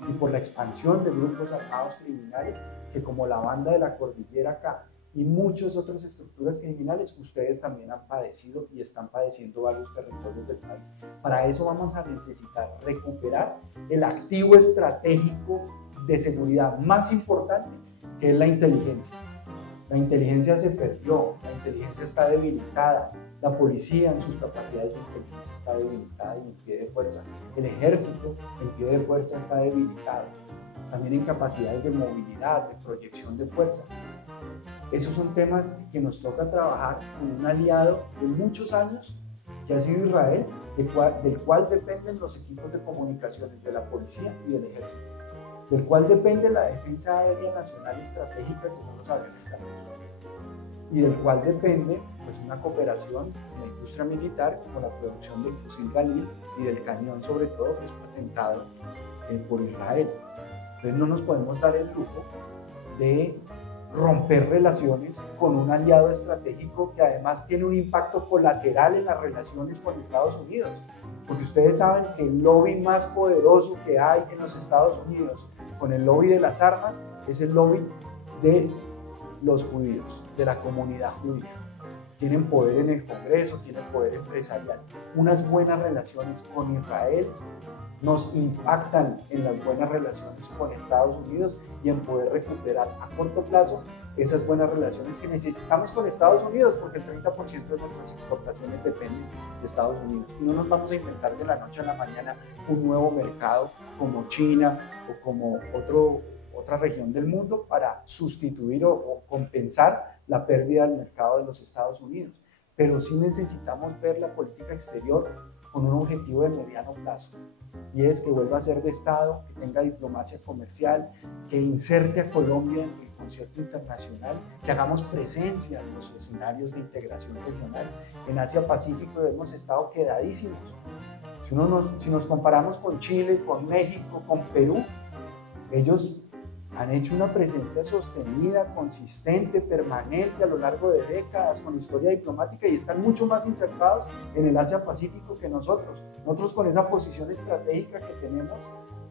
y por la expansión de grupos armados criminales que, como la banda de la cordillera acá y muchas otras estructuras criminales, ustedes también han padecido y están padeciendo varios territorios del país. Para eso vamos a necesitar recuperar el activo estratégico de seguridad más importante, que es la inteligencia. La inteligencia se perdió, la inteligencia está debilitada, la policía en sus capacidades de inteligencia está debilitada y en pie de fuerza, el ejército en pie de fuerza está debilitado, también en capacidades de movilidad, de proyección de fuerza. Esos son temas que nos toca trabajar con un aliado de muchos años, que ha sido Israel, del cual dependen los equipos de comunicaciones de la policía y del ejército, del cual depende la defensa aérea nacional estratégica, que son los aviones Calibre, y del cual depende pues, una cooperación en la industria militar, con la producción del fusil Galil y del cañón, sobre todo, que es patentado por Israel. Entonces no nos podemos dar el lujo de romper relaciones con un aliado estratégico que además tiene un impacto colateral en las relaciones con Estados Unidos, porque ustedes saben que el lobby más poderoso que hay en los Estados Unidos, con el lobby de las armas, es el lobby de los judíos, de la comunidad judía. Tienen poder en el Congreso, tienen poder empresarial. Unas buenas relaciones con Israel nos impactan en las buenas relaciones con Estados Unidos y en poder recuperar a corto plazo esas buenas relaciones que necesitamos con Estados Unidos, porque el 30% de nuestras exportaciones dependen de Estados Unidos. Y no nos vamos a inventar de la noche a la mañana un nuevo mercado como China o como otra región del mundo para sustituir o compensar la pérdida del mercado de los Estados Unidos. Pero sí necesitamos ver la política exterior con un objetivo de mediano plazo, y es que vuelva a ser de Estado, que tenga diplomacia comercial, que inserte a Colombia en el concierto internacional, que hagamos presencia en los escenarios de integración regional. En Asia-Pacífico hemos estado quedadísimos. Si nos comparamos con Chile, con México, con Perú, ellos han hecho una presencia sostenida, consistente, permanente a lo largo de décadas con historia diplomática y están mucho más insertados en el Asia-Pacífico que nosotros. Nosotros con esa posición estratégica que tenemos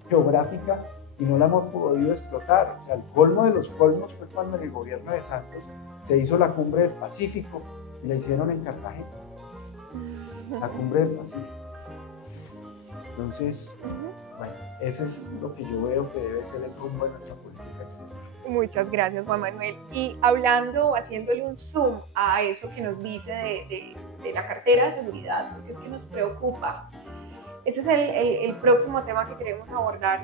geográfica y no la hemos podido explotar. O sea, el colmo de los colmos fue cuando en el gobierno de Santos se hizo la Cumbre del Pacífico y la hicieron en Cartagena. La Cumbre del Pacífico. Entonces, bueno, ese es lo que yo veo que debe ser el rumbo de nuestra política exterior. Muchas gracias, Juan Manuel. Y hablando, haciéndole un zoom a eso que nos dice de la cartera de seguridad, porque es que nos preocupa. Ese es el próximo tema que queremos abordar,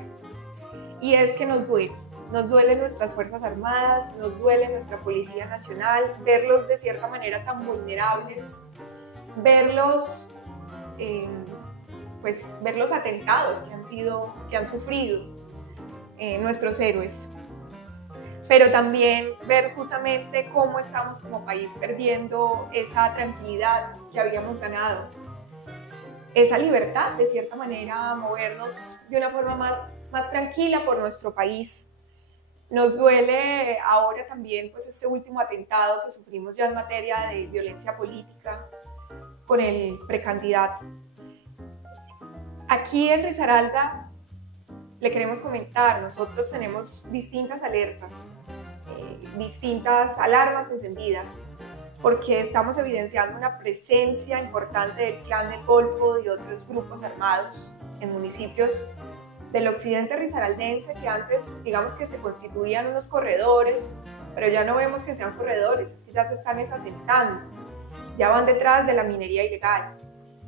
y es que nos duelen nuestras Fuerzas Armadas, nos duele nuestra Policía Nacional, verlos de cierta manera tan vulnerables, verlos ver los atentados que han sufrido nuestros héroes, pero también ver justamente cómo estamos como país perdiendo esa tranquilidad que habíamos ganado, esa libertad de cierta manera a movernos de una forma más tranquila por nuestro país. Nos duele ahora también pues este último atentado que sufrimos ya en materia de violencia política con el precandidato. Aquí en Risaralda le queremos comentar, nosotros tenemos distintas alertas, distintas alarmas encendidas porque estamos evidenciando una presencia importante del Clan del Golfo y otros grupos armados en municipios del occidente risaraldense que antes, digamos que se constituían unos corredores, pero ya no vemos que sean corredores, es que ya se están asentando, ya van detrás de la minería ilegal.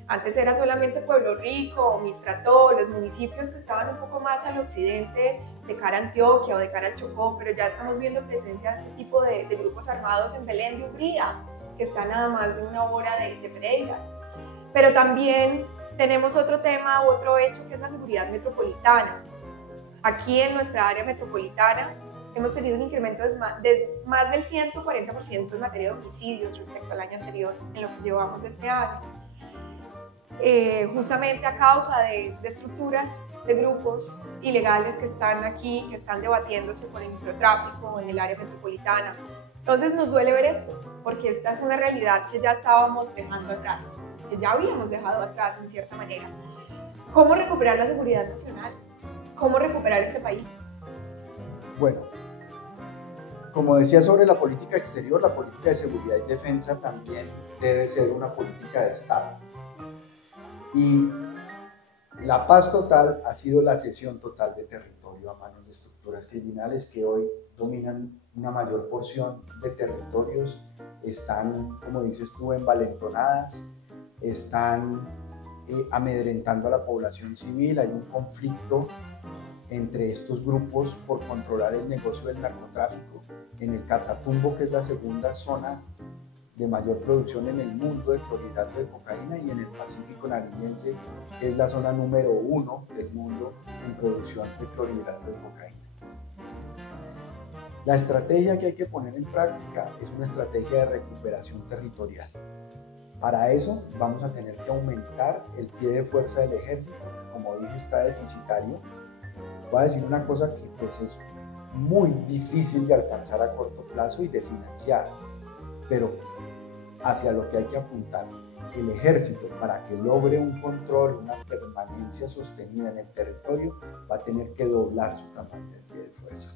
Antes era solamente Pueblo Rico, Mistrató, los municipios que estaban un poco más al occidente de cara a Antioquia o de cara a Chocó, pero ya estamos viendo presencia de este tipo de grupos armados en Belén de Umbría, que está nada más de una hora de Pereira. Pero también tenemos otro tema, otro hecho, que es la seguridad metropolitana. Aquí en nuestra área metropolitana hemos tenido un incremento de más del 140% en materia de homicidios respecto al año anterior, en lo que llevamos este año. Justamente a causa de estructuras, de grupos ilegales que están aquí, que están debatiéndose por el microtráfico en el área metropolitana. Entonces nos duele ver esto, porque esta es una realidad que ya estábamos dejando atrás, que ya habíamos dejado atrás en cierta manera. ¿Cómo recuperar la seguridad nacional? ¿Cómo recuperar este país? Bueno, como decía sobre la política exterior, la política de seguridad y defensa también debe ser una política de Estado. Y la paz total ha sido la cesión total de territorio a manos de estructuras criminales que hoy dominan una mayor porción de territorios, están, como dices tú, envalentonadas, están amedrentando a la población civil, hay un conflicto entre estos grupos por controlar el negocio del narcotráfico. En el Catatumbo, que es la segunda zona de mayor producción en el mundo de clorhidrato de cocaína, y en el Pacífico Nariñense, que es la zona número 1 del mundo en producción de clorhidrato de cocaína. La estrategia que hay que poner en práctica es una estrategia de recuperación territorial. Para eso vamos a tener que aumentar el pie de fuerza del ejército, como dije está deficitario. Voy a decir una cosa que pues es muy difícil de alcanzar a corto plazo y de financiar, pero hacia lo que hay que apuntar. El ejército, para que logre un control, una permanencia sostenida en el territorio, va a tener que doblar su tamaño de pie de fuerza,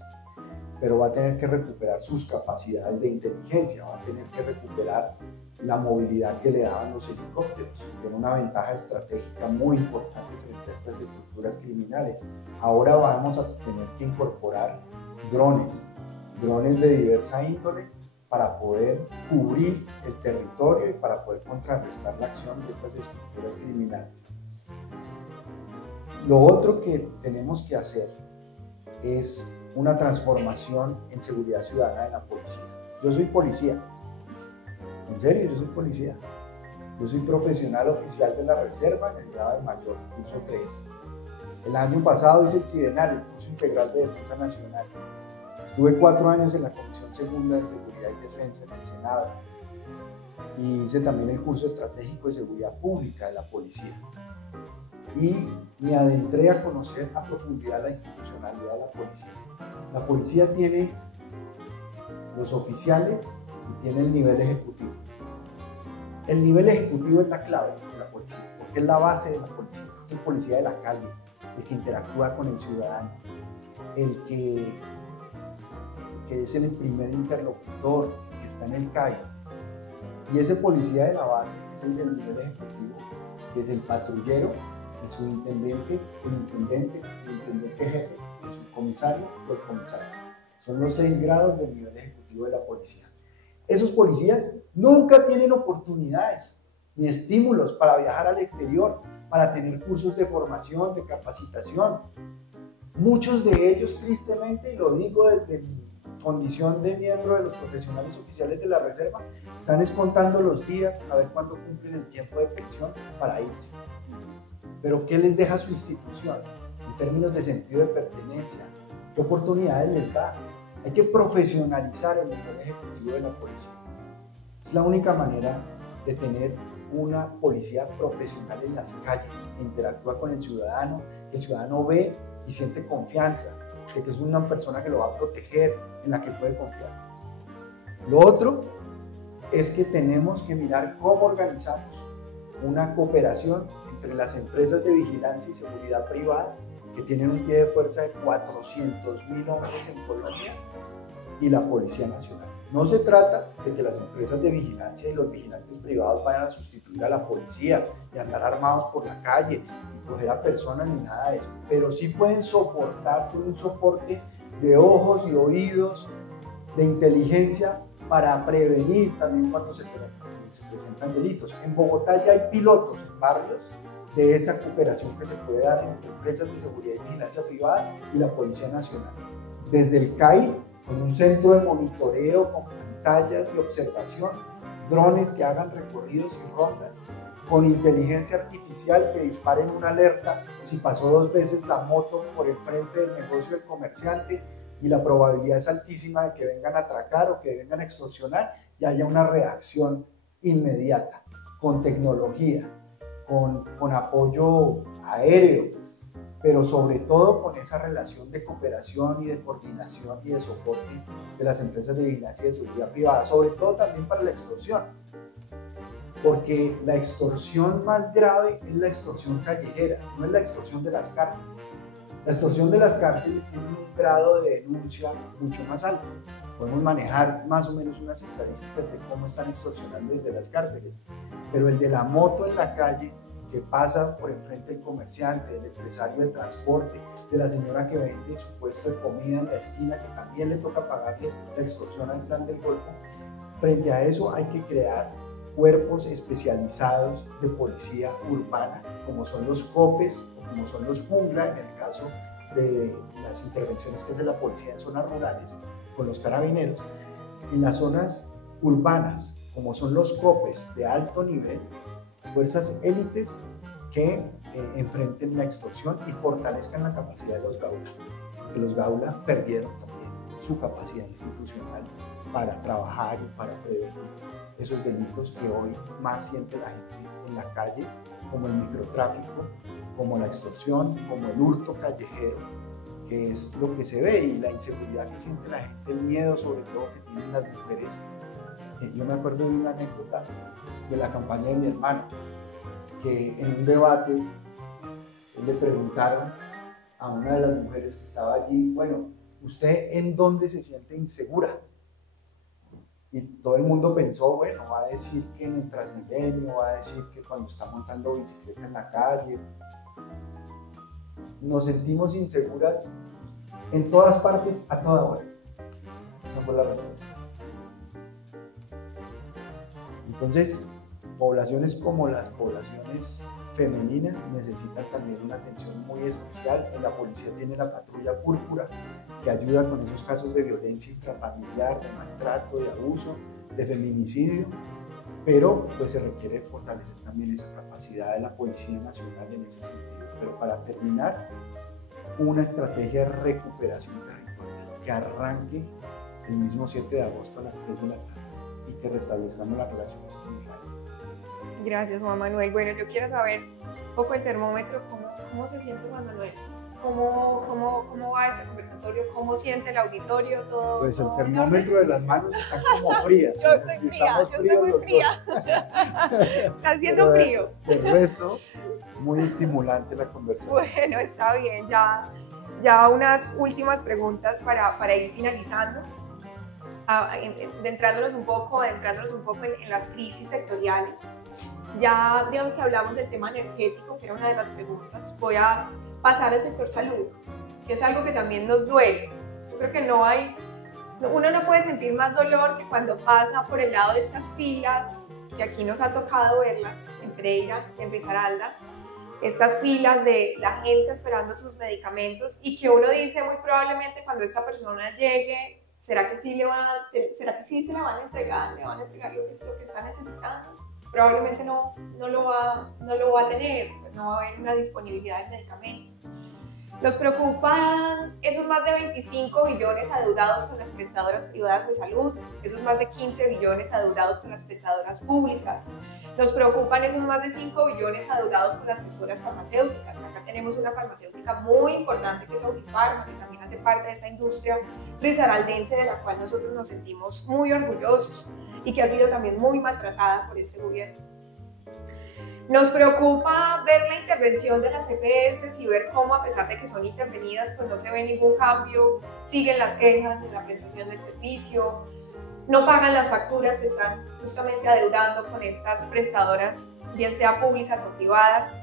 pero va a tener que recuperar sus capacidades de inteligencia, va a tener que recuperar la movilidad que le daban los helicópteros. Tiene una ventaja estratégica muy importante frente a estas estructuras criminales. Ahora vamos a tener que incorporar drones de diversa índole, para poder cubrir el territorio y para poder contrarrestar la acción de estas estructuras criminales. Lo otro que tenemos que hacer es una transformación en seguridad ciudadana de la policía. Yo soy policía, en serio, yo soy policía. Yo soy profesional oficial de la Reserva en el grado de mayor, curso 3. El año pasado hice el Sidenal, el curso integral de defensa nacional. Estuve 4 años en la Comisión Segunda de Seguridad y Defensa en el Senado y hice también el curso estratégico de seguridad pública de la policía. Y me adentré a conocer a profundidad la institucionalidad de la policía. La policía tiene los oficiales y tiene el nivel ejecutivo. El nivel ejecutivo es la clave de la policía, porque es la base de la policía. Es el policía de la calle, el que interactúa con el ciudadano, el que es el primer interlocutor, que está en el CAI. Y ese policía de la base es el del nivel ejecutivo, que es el patrullero, el subintendente, el intendente jefe, el subcomisario o el comisario. Son los 6 grados del nivel ejecutivo de la policía. Esos policías nunca tienen oportunidades ni estímulos para viajar al exterior, para tener cursos de formación, de capacitación. Muchos de ellos, tristemente, y lo digo desde mi condición de miembro de los profesionales oficiales de la Reserva, están contando los días a ver cuándo cumplen el tiempo de pensión para irse. Pero ¿qué les deja su institución en términos de sentido de pertenencia? ¿Qué oportunidades les da? Hay que profesionalizar el nivel ejecutivo de la policía. Es la única manera de tener una policía profesional en las calles, que interactúa con el ciudadano ve y siente confianza, de que es una persona que lo va a proteger, en la que puede confiar. Lo otro es que tenemos que mirar cómo organizamos una cooperación entre las empresas de vigilancia y seguridad privada, que tienen un pie de fuerza de 400.000 hombres en Colombia, y la Policía Nacional. No se trata de que las empresas de vigilancia y los vigilantes privados vayan a sustituir a la policía y andar armados por la calle y coger a personas ni nada de eso, pero sí pueden soportar, ser un soporte de ojos y oídos, de inteligencia para prevenir también cuando se presentan delitos. En Bogotá ya hay pilotos en barrios de esa cooperación que se puede dar entre empresas de seguridad y vigilancia privada y la Policía Nacional. Desde el CAI, con un centro de monitoreo, con pantallas de observación, drones que hagan recorridos y rondas, con inteligencia artificial que disparen una alerta si pasó 2 veces la moto por el frente del negocio del comerciante y la probabilidad es altísima de que vengan a atracar o que vengan a extorsionar y haya una reacción inmediata, con tecnología, con apoyo aéreo, pero sobre todo con esa relación de cooperación y de coordinación y de soporte de las empresas de vigilancia y de seguridad privada, sobre todo también para la extorsión, porque la extorsión más grave es la extorsión callejera, no es la extorsión de las cárceles. La extorsión de las cárceles tiene un grado de denuncia mucho más alto. Podemos manejar más o menos unas estadísticas de cómo están extorsionando desde las cárceles, pero el de la moto en la calle, que pasa por enfrente del comerciante, del empresario del transporte, de la señora que vende su puesto de comida en la esquina, que también le toca pagarle la extorsión al Plan del Golfo. Frente a eso hay que crear cuerpos especializados de policía urbana, como son los COPES o como son los jungla, en el caso de las intervenciones que hace la policía en zonas rurales con los carabineros. En las zonas urbanas, como son los COPES de alto nivel, fuerzas élites que enfrenten la extorsión y fortalezcan la capacidad de los GAULA, porque los GAULA perdieron también su capacidad institucional para trabajar y para prevenir esos delitos que hoy más siente la gente en la calle, como el microtráfico, como la extorsión, como el hurto callejero, que es lo que se ve, y la inseguridad que siente la gente, el miedo sobre todo que tienen las mujeres. Yo me acuerdo de una anécdota de la campaña de mi hermano, que en un debate le preguntaron a una de las mujeres que estaba allí, bueno, ¿usted en dónde se siente insegura? Y todo el mundo pensó, bueno, va a decir que en el Transmilenio, va a decir que cuando está montando bicicleta en la calle. Nos sentimos inseguras en todas partes, a toda hora. Esa fue la respuesta. Entonces, poblaciones como las poblaciones femeninas necesitan también una atención muy especial. La policía tiene la patrulla púrpura que ayuda con esos casos de violencia intrafamiliar, de maltrato, de abuso, de feminicidio, pero pues se requiere fortalecer también esa capacidad de la Policía Nacional en ese sentido. Pero para terminar, una estrategia de recuperación territorial que arranque el mismo 7 de agosto a las 3 de la tarde y que restablezcamos las relaciones comunitarias. Gracias, Juan Manuel. Bueno, yo quiero saber un poco el termómetro, cómo se siente Juan Manuel, cómo va ese conversatorio, cómo siente el auditorio, todo. Pues el termómetro de las manos está como frías. Yo estoy fría, yo estoy muy fría. Está haciendo frío. El resto, muy estimulante la conversación. Bueno, está bien, ya unas últimas preguntas para ir finalizando. Adentrándonos un poco en las crisis sectoriales. Ya digamos que hablamos del tema energético, que era una de las preguntas. Voy a pasar al sector salud, que es algo que también nos duele. Yo creo que uno no puede sentir más dolor que cuando pasa por el lado de estas filas, que aquí nos ha tocado verlas en Pereira, en Risaralda, estas filas de la gente esperando sus medicamentos, y que uno dice muy probablemente cuando esta persona llegue, ¿será que sí se la van a entregar? ¿Le van a entregar lo que está necesitando? Probablemente no lo va a tener, pues no va a haber una disponibilidad de medicamentos. Nos preocupan esos más de 25 billones adeudados con las prestadoras privadas de salud, esos más de 15 billones adeudados con las prestadoras públicas. Nos preocupan esos más de 5 billones adeudados con las gestoras farmacéuticas. Acá tenemos una farmacéutica muy importante que es Aurifarma, que también hace parte de esta industria risaraldense de la cual nosotros nos sentimos muy orgullosos y que ha sido también muy maltratada por este gobierno. Nos preocupa ver la intervención de las EPS y ver cómo, a pesar de que son intervenidas, pues no se ve ningún cambio, siguen las quejas en la prestación del servicio. no pagan las facturas que están justamente adeudando con estas prestadoras, bien sea públicas o privadas.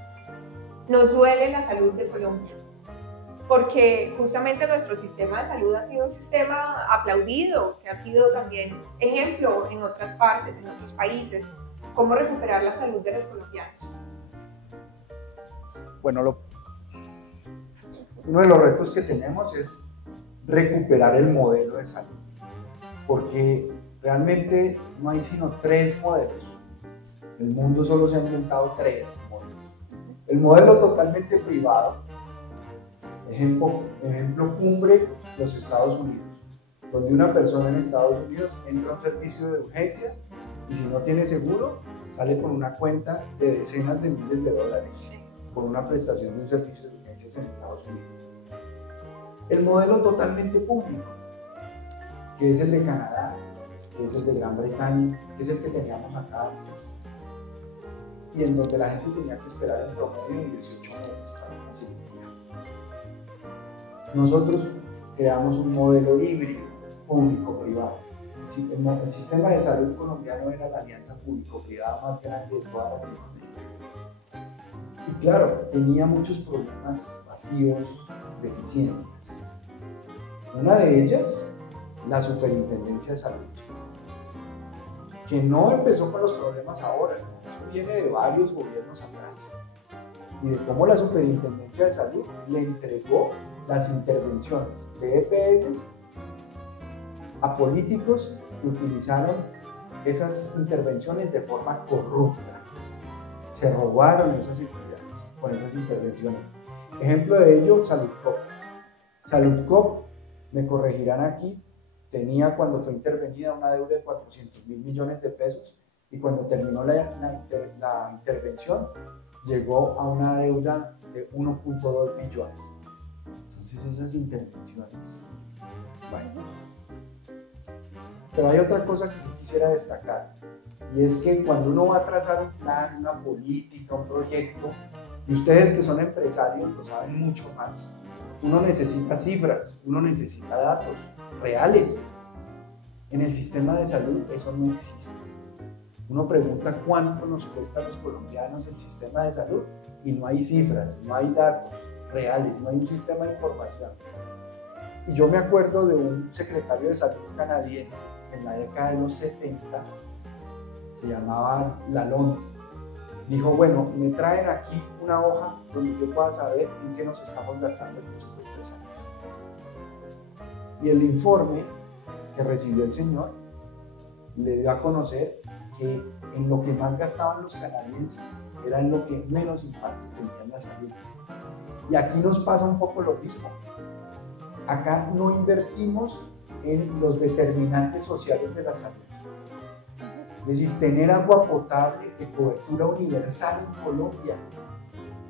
Nos duele la salud de Colombia, porque justamente nuestro sistema de salud ha sido un sistema aplaudido, que ha sido también ejemplo en otras partes, en otros países. ¿Cómo recuperar la salud de los colombianos? Bueno, uno de los retos que tenemos es recuperar el modelo de salud, porque realmente no hay sino 3 modelos. El mundo solo se ha inventado 3 modelos. El modelo totalmente privado, ejemplo cumbre, los Estados Unidos, donde una persona en Estados Unidos entra a un servicio de urgencia y si no tiene seguro, sale con una cuenta de decenas de miles de dólares por una prestación de un servicio de urgencias en Estados Unidos. El modelo totalmente público, que es el de Canadá, que es el de Gran Bretaña, que es el que teníamos acá antes, y en donde la gente tenía que esperar en promedio 18 meses para una cirugía. Nosotros creamos un modelo híbrido, público-privado. El sistema de salud colombiano era la alianza público-privada más grande de toda Latinoamérica. Y claro, tenía muchos problemas vacíos, deficiencias. Una de ellas, la Superintendencia de Salud, que no empezó con los problemas ahora, eso viene de varios gobiernos atrás, y de cómo la Superintendencia de Salud le entregó las intervenciones de EPS a políticos que utilizaron esas intervenciones de forma corrupta. Se robaron esas entidades con esas intervenciones. Ejemplo de ello, Saludcop. Saludcop, me corregirán aquí, tenía cuando fue intervenida una deuda de 400.000 millones de pesos y cuando terminó la intervención llegó a una deuda de 1.2 billones. Entonces esas intervenciones, bueno. Pero hay otra cosa que yo quisiera destacar y es que cuando uno va a trazar un plan, una política, un proyecto, y ustedes que son empresarios lo saben mucho más, uno necesita cifras, uno necesita datos reales. En el sistema de salud eso no existe. Uno pregunta cuánto nos cuesta a los colombianos el sistema de salud y no hay cifras, no hay datos reales, no hay un sistema de información. Y yo me acuerdo de un secretario de salud canadiense en la década de los 70, se llamaba Lalonde. Dijo, bueno, me traen aquí una hoja donde yo pueda saber en qué nos estamos gastando el presupuesto de salud. Y el informe que recibió el señor le dio a conocer que en lo que más gastaban los canadienses era en lo que menos impacto tenía en la salud. Y aquí nos pasa un poco lo mismo. Acá no invertimos en los determinantes sociales de la salud. Es decir, tener agua potable de cobertura universal en Colombia.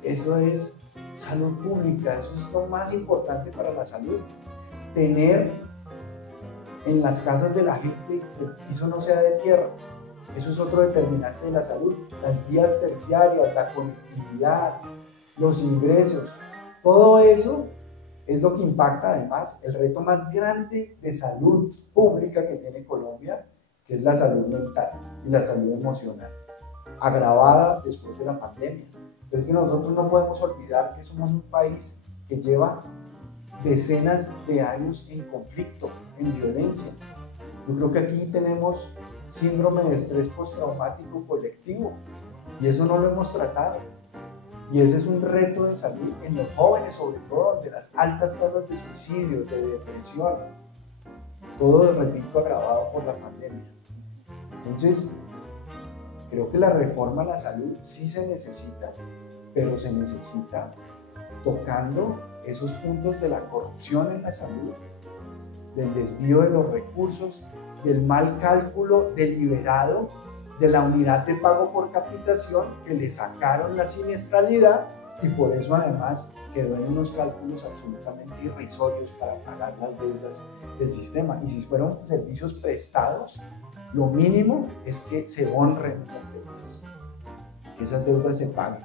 Eso es salud pública, eso es lo más importante para la salud. Tener en las casas de la gente que el piso no sea de tierra, eso es otro determinante de la salud. Las vías terciarias, la conectividad, los ingresos, todo eso es lo que impacta además el reto más grande de salud pública que tiene Colombia, que es la salud mental y la salud emocional, agravada después de la pandemia. Pero es que nosotros no podemos olvidar que somos un país que lleva decenas de años en conflicto, en violencia. Yo creo que aquí tenemos síndrome de estrés postraumático colectivo y eso no lo hemos tratado. Y ese es un reto de salud en los jóvenes, sobre todo, donde las altas tasas de suicidio, de depresión, todo, repito, agravado por la pandemia. Entonces, creo que la reforma a la salud sí se necesita, pero se necesita tocando esos puntos de la corrupción en la salud, del desvío de los recursos, del mal cálculo deliberado de la unidad de pago por capitación, que le sacaron la siniestralidad y por eso además quedó en unos cálculos absolutamente irrisorios para pagar las deudas del sistema. Y si fueron servicios prestados, lo mínimo es que se honren esas deudas, que esas deudas se paguen.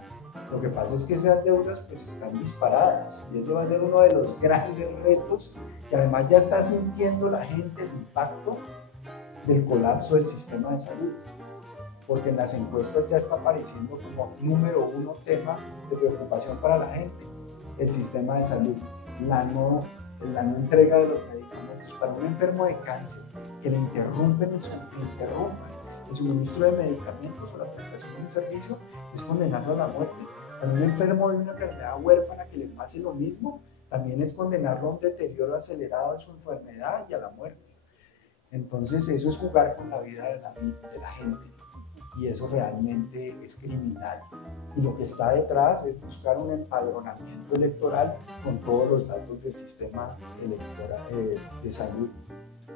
Lo que pasa es que esas deudas pues están disparadas y ese va a ser uno de los grandes retos que además ya está sintiendo la gente el impacto del colapso del sistema de salud, porque en las encuestas ya está apareciendo como número uno tema de preocupación para la gente, el sistema de salud, la no entrega de los medicamentos. Para un enfermo de cáncer que le interrumpan el suministro de medicamentos o la prestación de un servicio es condenarlo a la muerte. Para un enfermo de una enfermedad huérfana que le pase lo mismo, también es condenarlo a un deterioro acelerado de su enfermedad y a la muerte. Entonces eso es jugar con la vida de la gente, y eso realmente es criminal. Y lo que está detrás es buscar un empadronamiento electoral con todos los datos del sistema electoral, de salud,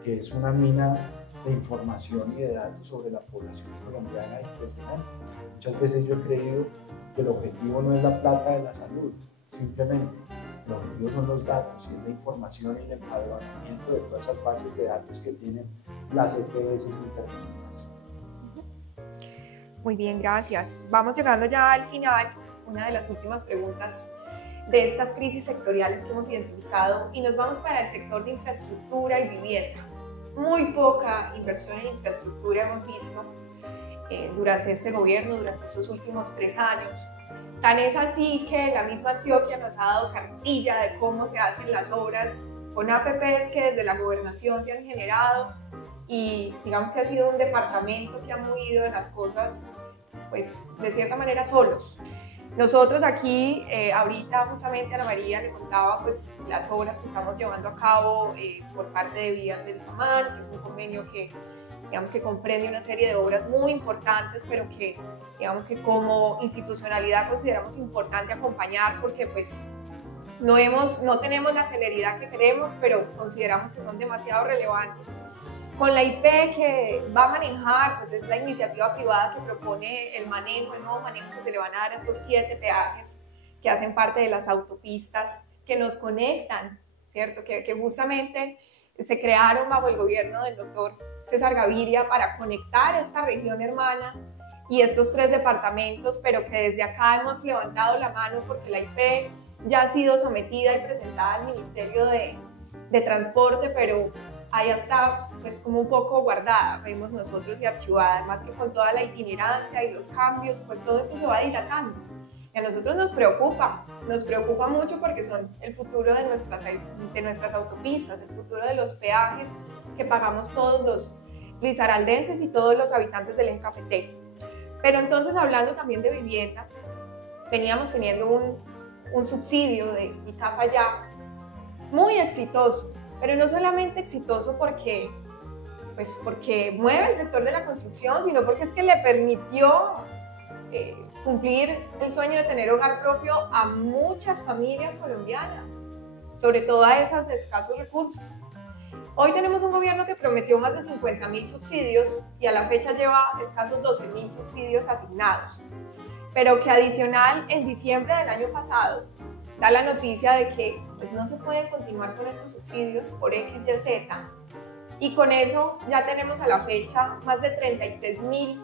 que es una mina de información y de datos sobre la población colombiana impresionante. Muchas veces yo he creído que el objetivo no es la plata de la salud, simplemente el objetivo son los datos, y es la información y el empadronamiento de todas esas bases de datos que tienen las EPS intervenidas. Muy bien, gracias. Vamos llegando ya al final, una de las últimas preguntas de estas crisis sectoriales que hemos identificado, y nos vamos para el sector de infraestructura y vivienda. Muy poca inversión en infraestructura hemos visto durante este gobierno, durante estos últimos 3 años. Tan es así que la misma Antioquia nos ha dado cartilla de cómo se hacen las obras con APPs que desde la gobernación se han generado, y digamos que ha sido un departamento que ha movido las cosas, pues de cierta manera solos. Nosotros aquí, ahorita justamente Ana María le contaba pues las obras que estamos llevando a cabo por parte de Vías del Samán, que es un convenio que digamos que comprende una serie de obras muy importantes, pero que digamos que como institucionalidad consideramos importante acompañar, porque pues no tenemos la celeridad que queremos, pero consideramos que son demasiado relevantes. Con la IP que va a manejar, pues es la iniciativa privada que propone el nuevo manejo que se le van a dar a estos 7 peajes que hacen parte de las autopistas que nos conectan, ¿cierto? Que justamente se crearon bajo el gobierno del doctor César Gaviria para conectar esta región hermana y estos 3 departamentos, pero que desde acá hemos levantado la mano porque la IP ya ha sido sometida y presentada al Ministerio de Transporte, pero ahí está pues como un poco guardada, vemos nosotros, y archivada, además que con toda la itinerancia y los cambios, pues todo esto se va dilatando. Y a nosotros nos preocupa mucho, porque son el futuro de nuestras autopistas, el futuro de los peajes que pagamos todos los risaraldenses y todos los habitantes del eje cafetero. Pero entonces, hablando también de vivienda, veníamos teniendo un subsidio de Mi Casa Ya muy exitoso, pero no solamente exitoso porque mueve el sector de la construcción, sino porque es que le permitió cumplir el sueño de tener hogar propio a muchas familias colombianas, sobre todo a esas de escasos recursos. Hoy tenemos un gobierno que prometió más de 50.000 subsidios y a la fecha lleva escasos 12.000 subsidios asignados, pero que adicional en diciembre del año pasado da la noticia de que pues, no se pueden continuar con estos subsidios por X, Y, Z, y con eso ya tenemos a la fecha más de 33.000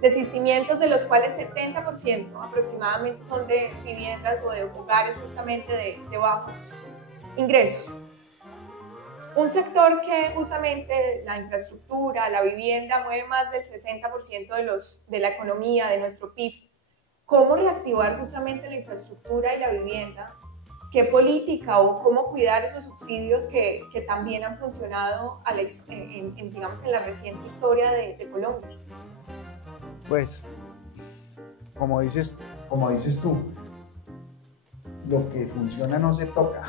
desistimientos, de los cuales 70% aproximadamente son de viviendas o de hogares justamente de bajos ingresos. Un sector que justamente la infraestructura, la vivienda, mueve más del 60% de la economía, de nuestro PIB. ¿Cómo reactivar justamente la infraestructura y la vivienda? ¿Qué política o cómo cuidar esos subsidios que también han funcionado digamos que en la reciente historia de Colombia? Pues, como dices tú, lo que funciona no se toca.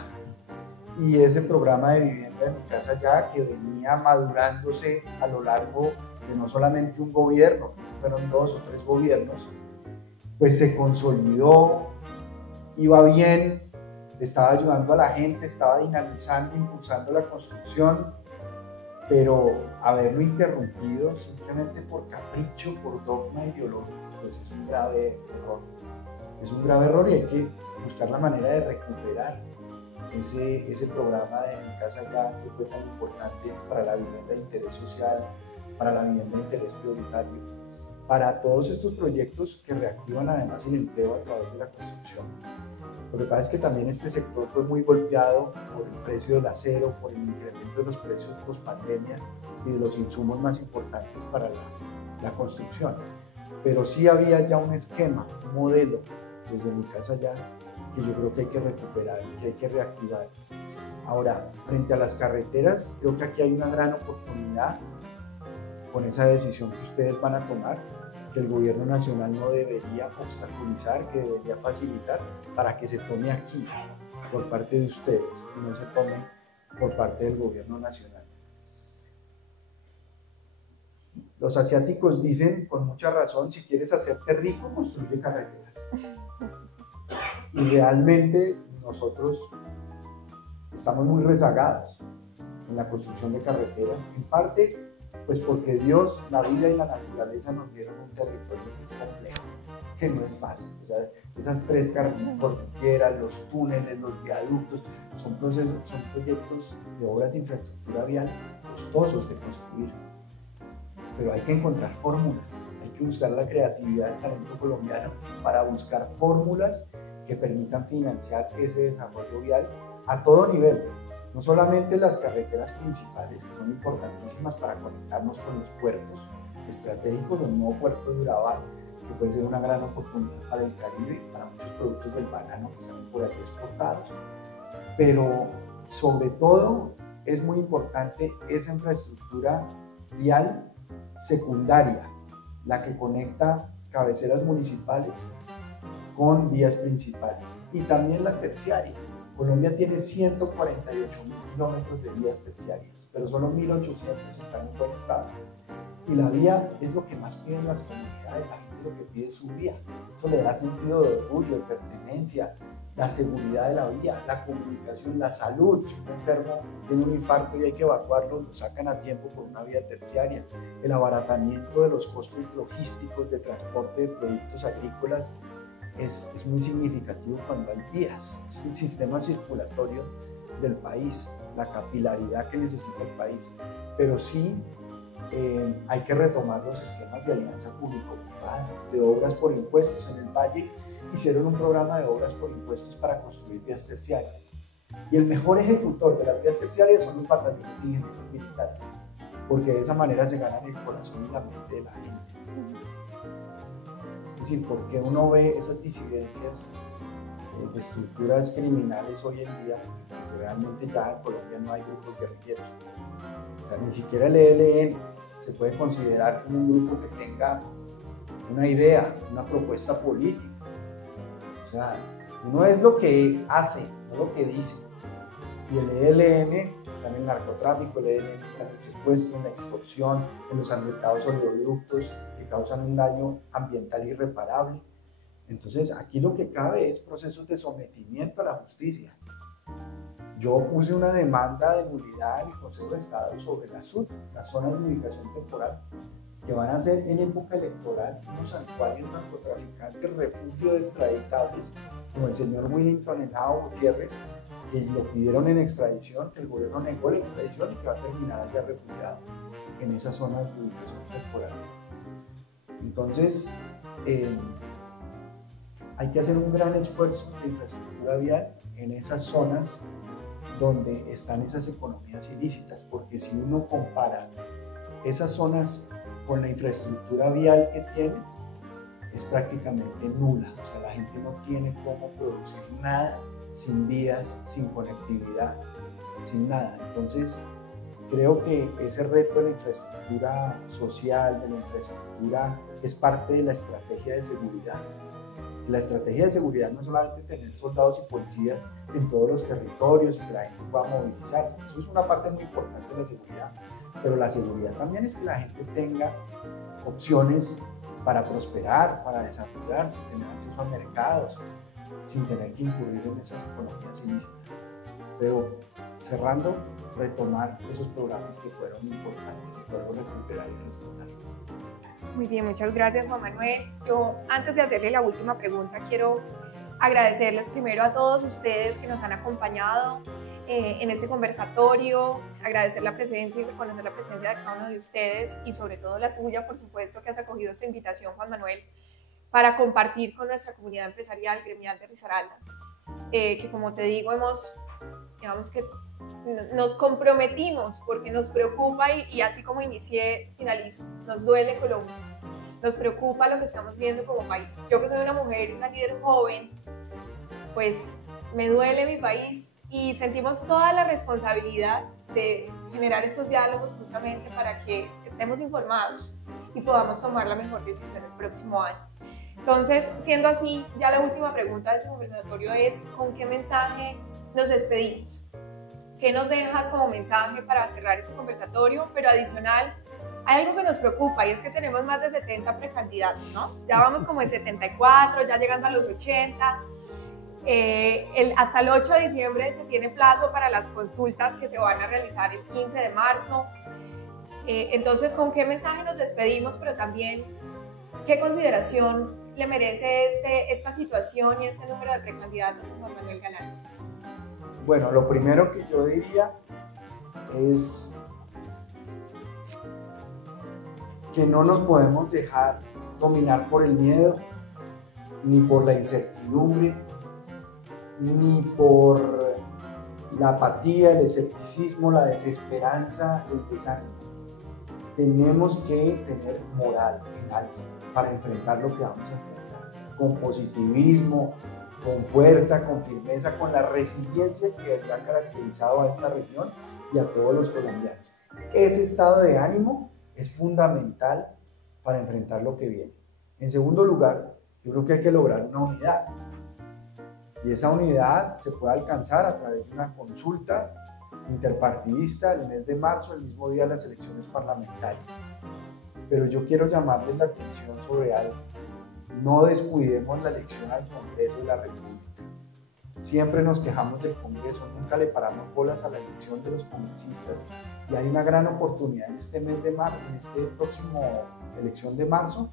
Y ese programa de vivienda de Mi Casa Ya, que venía madurándose a lo largo de no solamente un gobierno, fueron 2 o 3 gobiernos, pues se consolidó, iba bien, estaba ayudando a la gente, estaba dinamizando, impulsando la construcción, pero haberlo interrumpido simplemente por capricho, por dogma ideológico, pues es un grave error. Es un grave error y hay que buscar la manera de recuperar ese programa de Mi Casa Ya, que fue tan importante para la vivienda de interés social, para la vivienda de interés prioritario, para todos estos proyectos que reactivan además el empleo a través de la construcción. Lo que pasa es que también este sector fue muy golpeado por el precio del acero, por el incremento de los precios post pandemia y de los insumos más importantes para la construcción. Pero sí había ya un esquema, un modelo, desde mi casa ya, que yo creo que hay que recuperar, que hay que reactivar. Ahora, frente a las carreteras, creo que aquí hay una gran oportunidad con esa decisión que ustedes van a tomar, que el gobierno nacional no debería obstaculizar, que debería facilitar para que se tome aquí por parte de ustedes y no se tome por parte del gobierno nacional. Los asiáticos dicen con mucha razón, si quieres hacerte rico, construye carreteras. Y realmente nosotros estamos muy rezagados en la construcción de carreteras, en parte pues porque Dios, la vida y la naturaleza nos dieron un territorio que es complejo, que no es fácil. O sea, esas 3 cordilleras, los túneles, los viaductos, son proyectos de obras de infraestructura vial costosos de construir. Pero hay que encontrar fórmulas, hay que buscar la creatividad del talento colombiano para buscar fórmulas que permitan financiar ese desarrollo vial a todo nivel. No solamente las carreteras principales, que son importantísimas para conectarnos con los puertos estratégicos, el nuevo puerto de Urabá, que puede ser una gran oportunidad para el Caribe, para muchos productos del banano que salen por aquí exportados, pero sobre todo es muy importante esa infraestructura vial secundaria, la que conecta cabeceras municipales con vías principales, y también la terciaria. Colombia tiene 148.000 kilómetros de vías terciarias, pero solo 1.800 están en buen estado. Y la vía es lo que más piden las comunidades, la gente lo que pide es su vía. Eso le da sentido de orgullo, de pertenencia, la seguridad de la vía, la comunicación, la salud. Si un enfermo tiene un infarto y hay que evacuarlo, lo sacan a tiempo por una vía terciaria. El abaratamiento de los costos logísticos de transporte de productos agrícolas es muy significativo cuando hay vías. Es el sistema circulatorio del país, la capilaridad que necesita el país. Pero sí hay que retomar los esquemas de alianza público-privada, de obras por impuestos. En el Valle hicieron un programa de obras por impuestos para construir vías terciarias. Y el mejor ejecutor de las vías terciarias son los batallones de ingenieros militares, porque de esa manera se ganan el corazón y la mente de la gente. Es decir, porque uno ve esas disidencias de estructuras criminales hoy en día, porque realmente ya en Colombia no hay grupos guerrilleros. O sea, ni siquiera el ELN se puede considerar como un grupo que tenga una idea, una propuesta política. O sea, uno es lo que hace, no lo que dice. Y el ELN está en el narcotráfico, el ELN está en el secuestro, en la extorsión, en los agregados oleoductos que causan un daño ambiental irreparable. Entonces, aquí lo que cabe es procesos de sometimiento a la justicia. Yo puse una demanda de nulidad en el Consejo de Estado sobre la SUT, las zonas de ubicación temporal, que van a ser en época electoral unos santuarios narcotraficantes, refugio de extraditables, como el señor Willington Henao Gutiérrez, que lo pidieron en extradición, el gobierno negó la extradición y que va a terminar allá refugiado en esas zonas de ubicación temporal. Entonces, hay que hacer un gran esfuerzo de infraestructura vial en esas zonas donde están esas economías ilícitas, porque si uno compara esas zonas con la infraestructura vial que tienen, es prácticamente nula. O sea, la gente no tiene cómo producir nada sin vías, sin conectividad, sin nada. Entonces, creo que ese reto de la infraestructura social, de la infraestructura, es parte de la estrategia de seguridad. La estrategia de seguridad no es solamente tener soldados y policías en todos los territorios y que la gente pueda movilizarse. Eso es una parte muy importante de la seguridad. Pero la seguridad también es que la gente tenga opciones para prosperar, para desarrollarse, tener acceso a mercados, sin tener que incurrir en esas economías ilícitas. Pero cerrando, retomar esos programas que fueron importantes y poderlos recuperar y restaurar. Muy bien, muchas gracias, Juan Manuel. Yo, antes de hacerle la última pregunta, quiero agradecerles primero a todos ustedes que nos han acompañado en este conversatorio, agradecer la presencia y reconocer la presencia de cada uno de ustedes y sobre todo la tuya, por supuesto, que has acogido esta invitación, Juan Manuel, para compartir con nuestra comunidad empresarial, gremial de Risaralda, que como te digo, digamos que nos comprometimos porque nos preocupa y así como inicié, finalizo, nos duele Colombia, nos preocupa lo que estamos viendo como país. Yo que soy una mujer, una líder joven, pues me duele mi país y sentimos toda la responsabilidad de generar estos diálogos justamente para que estemos informados y podamos tomar la mejor decisión el próximo año. Entonces, siendo así, ya la última pregunta de este conversatorio es ¿con qué mensaje nos despedimos? ¿Qué nos dejas como mensaje para cerrar este conversatorio? Pero adicional, hay algo que nos preocupa y es que tenemos más de 70 precandidatos, ¿no? Ya vamos como en 74, ya llegando a los 80. Hasta el 8 de diciembre se tiene plazo para las consultas que se van a realizar el 15 de marzo. Entonces, ¿con qué mensaje nos despedimos? Pero también, ¿qué consideración le merece esta situación y este número de precandidatos a Juan Manuel Galán? Bueno, lo primero que yo diría es que no nos podemos dejar dominar por el miedo, ni por la incertidumbre, ni por la apatía, el escepticismo, la desesperanza, el desánimo. Tenemos que tener moral en alto para enfrentar lo que vamos a enfrentar, con positivismo, con fuerza, con firmeza, con la resiliencia que ha caracterizado a esta región y a todos los colombianos. Ese estado de ánimo es fundamental para enfrentar lo que viene. En segundo lugar, yo creo que hay que lograr una unidad. Y esa unidad se puede alcanzar a través de una consulta interpartidista el mes de marzo, el mismo día de las elecciones parlamentarias. Pero yo quiero llamarles la atención sobre algo. No descuidemos la elección al Congreso de la República. Siempre nos quejamos del Congreso, nunca le paramos bolas a la elección de los congresistas. Y hay una gran oportunidad en este mes de marzo, en este próximo elección de marzo,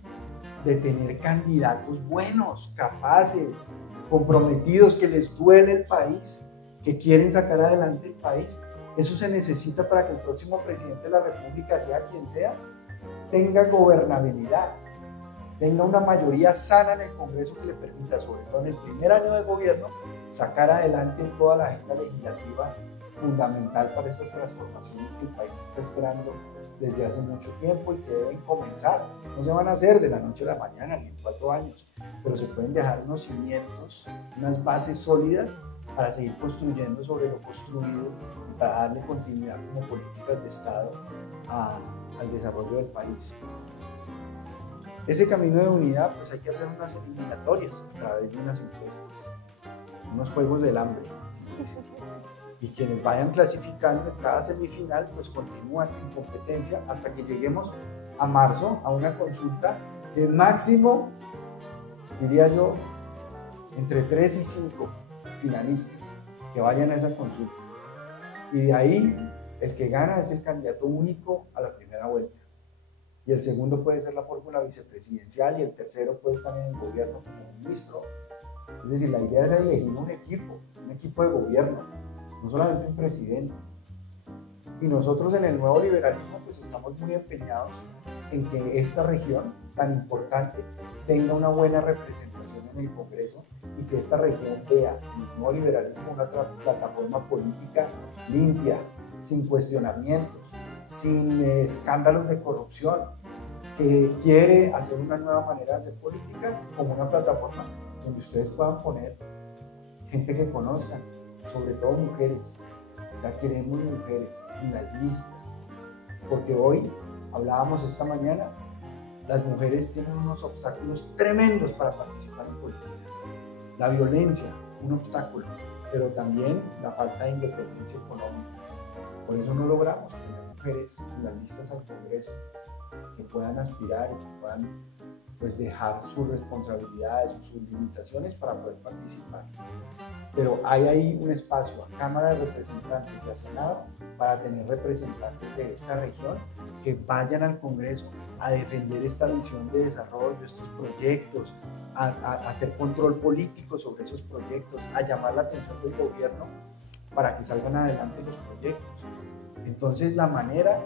de tener candidatos buenos, capaces, comprometidos, que les duele el país, que quieren sacar adelante el país. Eso se necesita para que el próximo presidente de la República, sea quien sea, tenga gobernabilidad, tenga una mayoría sana en el Congreso que le permita, sobre todo en el primer año de gobierno, sacar adelante toda la agenda legislativa fundamental para estas transformaciones que el país está esperando desde hace mucho tiempo y que deben comenzar. No se van a hacer de la noche a la mañana ni en 4 años, pero se pueden dejar unos cimientos, unas bases sólidas para seguir construyendo sobre lo construido y para darle continuidad como políticas de Estado al desarrollo del país. Ese camino de unidad, pues hay que hacer unas eliminatorias a través de unas encuestas, unos juegos del hambre. Y quienes vayan clasificando en cada semifinal, pues continúan en competencia hasta que lleguemos a marzo a una consulta de máximo, diría yo, entre 3 y 5 finalistas que vayan a esa consulta. Y de ahí, el que gana es el candidato único a la primera vuelta. Y el segundo puede ser la fórmula vicepresidencial y el tercero puede estar en el gobierno como ministro. Es decir, la idea es elegir un equipo de gobierno, no solamente un presidente. Y nosotros en el nuevo liberalismo pues estamos muy empeñados en que esta región tan importante tenga una buena representación en el Congreso y que esta región vea en el nuevo liberalismo una plataforma política limpia, sin cuestionamientos, sin escándalos de corrupción, que quiere hacer una nueva manera de hacer política como una plataforma donde ustedes puedan poner gente que conozcan, sobre todo mujeres. O sea, queremos mujeres en las listas, porque hoy, hablábamos esta mañana, las mujeres tienen unos obstáculos tremendos para participar en política. La violencia, un obstáculo, pero también la falta de independencia económica. Por eso no logramos tener mujeres en las listas al Congreso que puedan aspirar y que puedan pues dejar sus responsabilidades, sus limitaciones para poder participar. Pero hay ahí un espacio a Cámara de Representantes y a Senado para tener representantes de esta región que vayan al Congreso a defender esta visión de desarrollo, estos proyectos, a hacer control político sobre esos proyectos, a llamar la atención del gobierno para que salgan adelante los proyectos. Entonces, la manera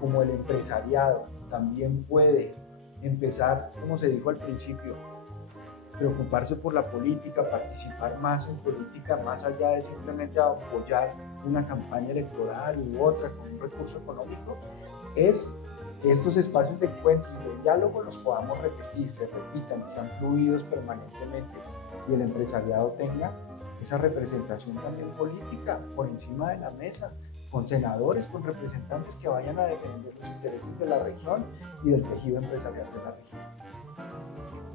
como el empresariado también puede empezar, como se dijo al principio, preocuparse por la política, participar más en política, más allá de simplemente apoyar una campaña electoral u otra con un recurso económico, es que estos espacios de encuentro y de diálogo los podamos repetir, se repitan, sean fluidos permanentemente y el empresariado tenga esa representación también política por encima de la mesa, con senadores, con representantes que vayan a defender los intereses de la región y del tejido empresarial de la región.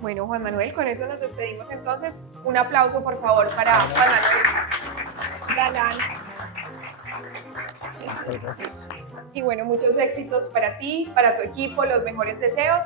Bueno, Juan Manuel, con eso nos despedimos entonces. Un aplauso, por favor, para Juan Manuel Galán. Muchas gracias. Y bueno, muchos éxitos para ti, para tu equipo, los mejores deseos.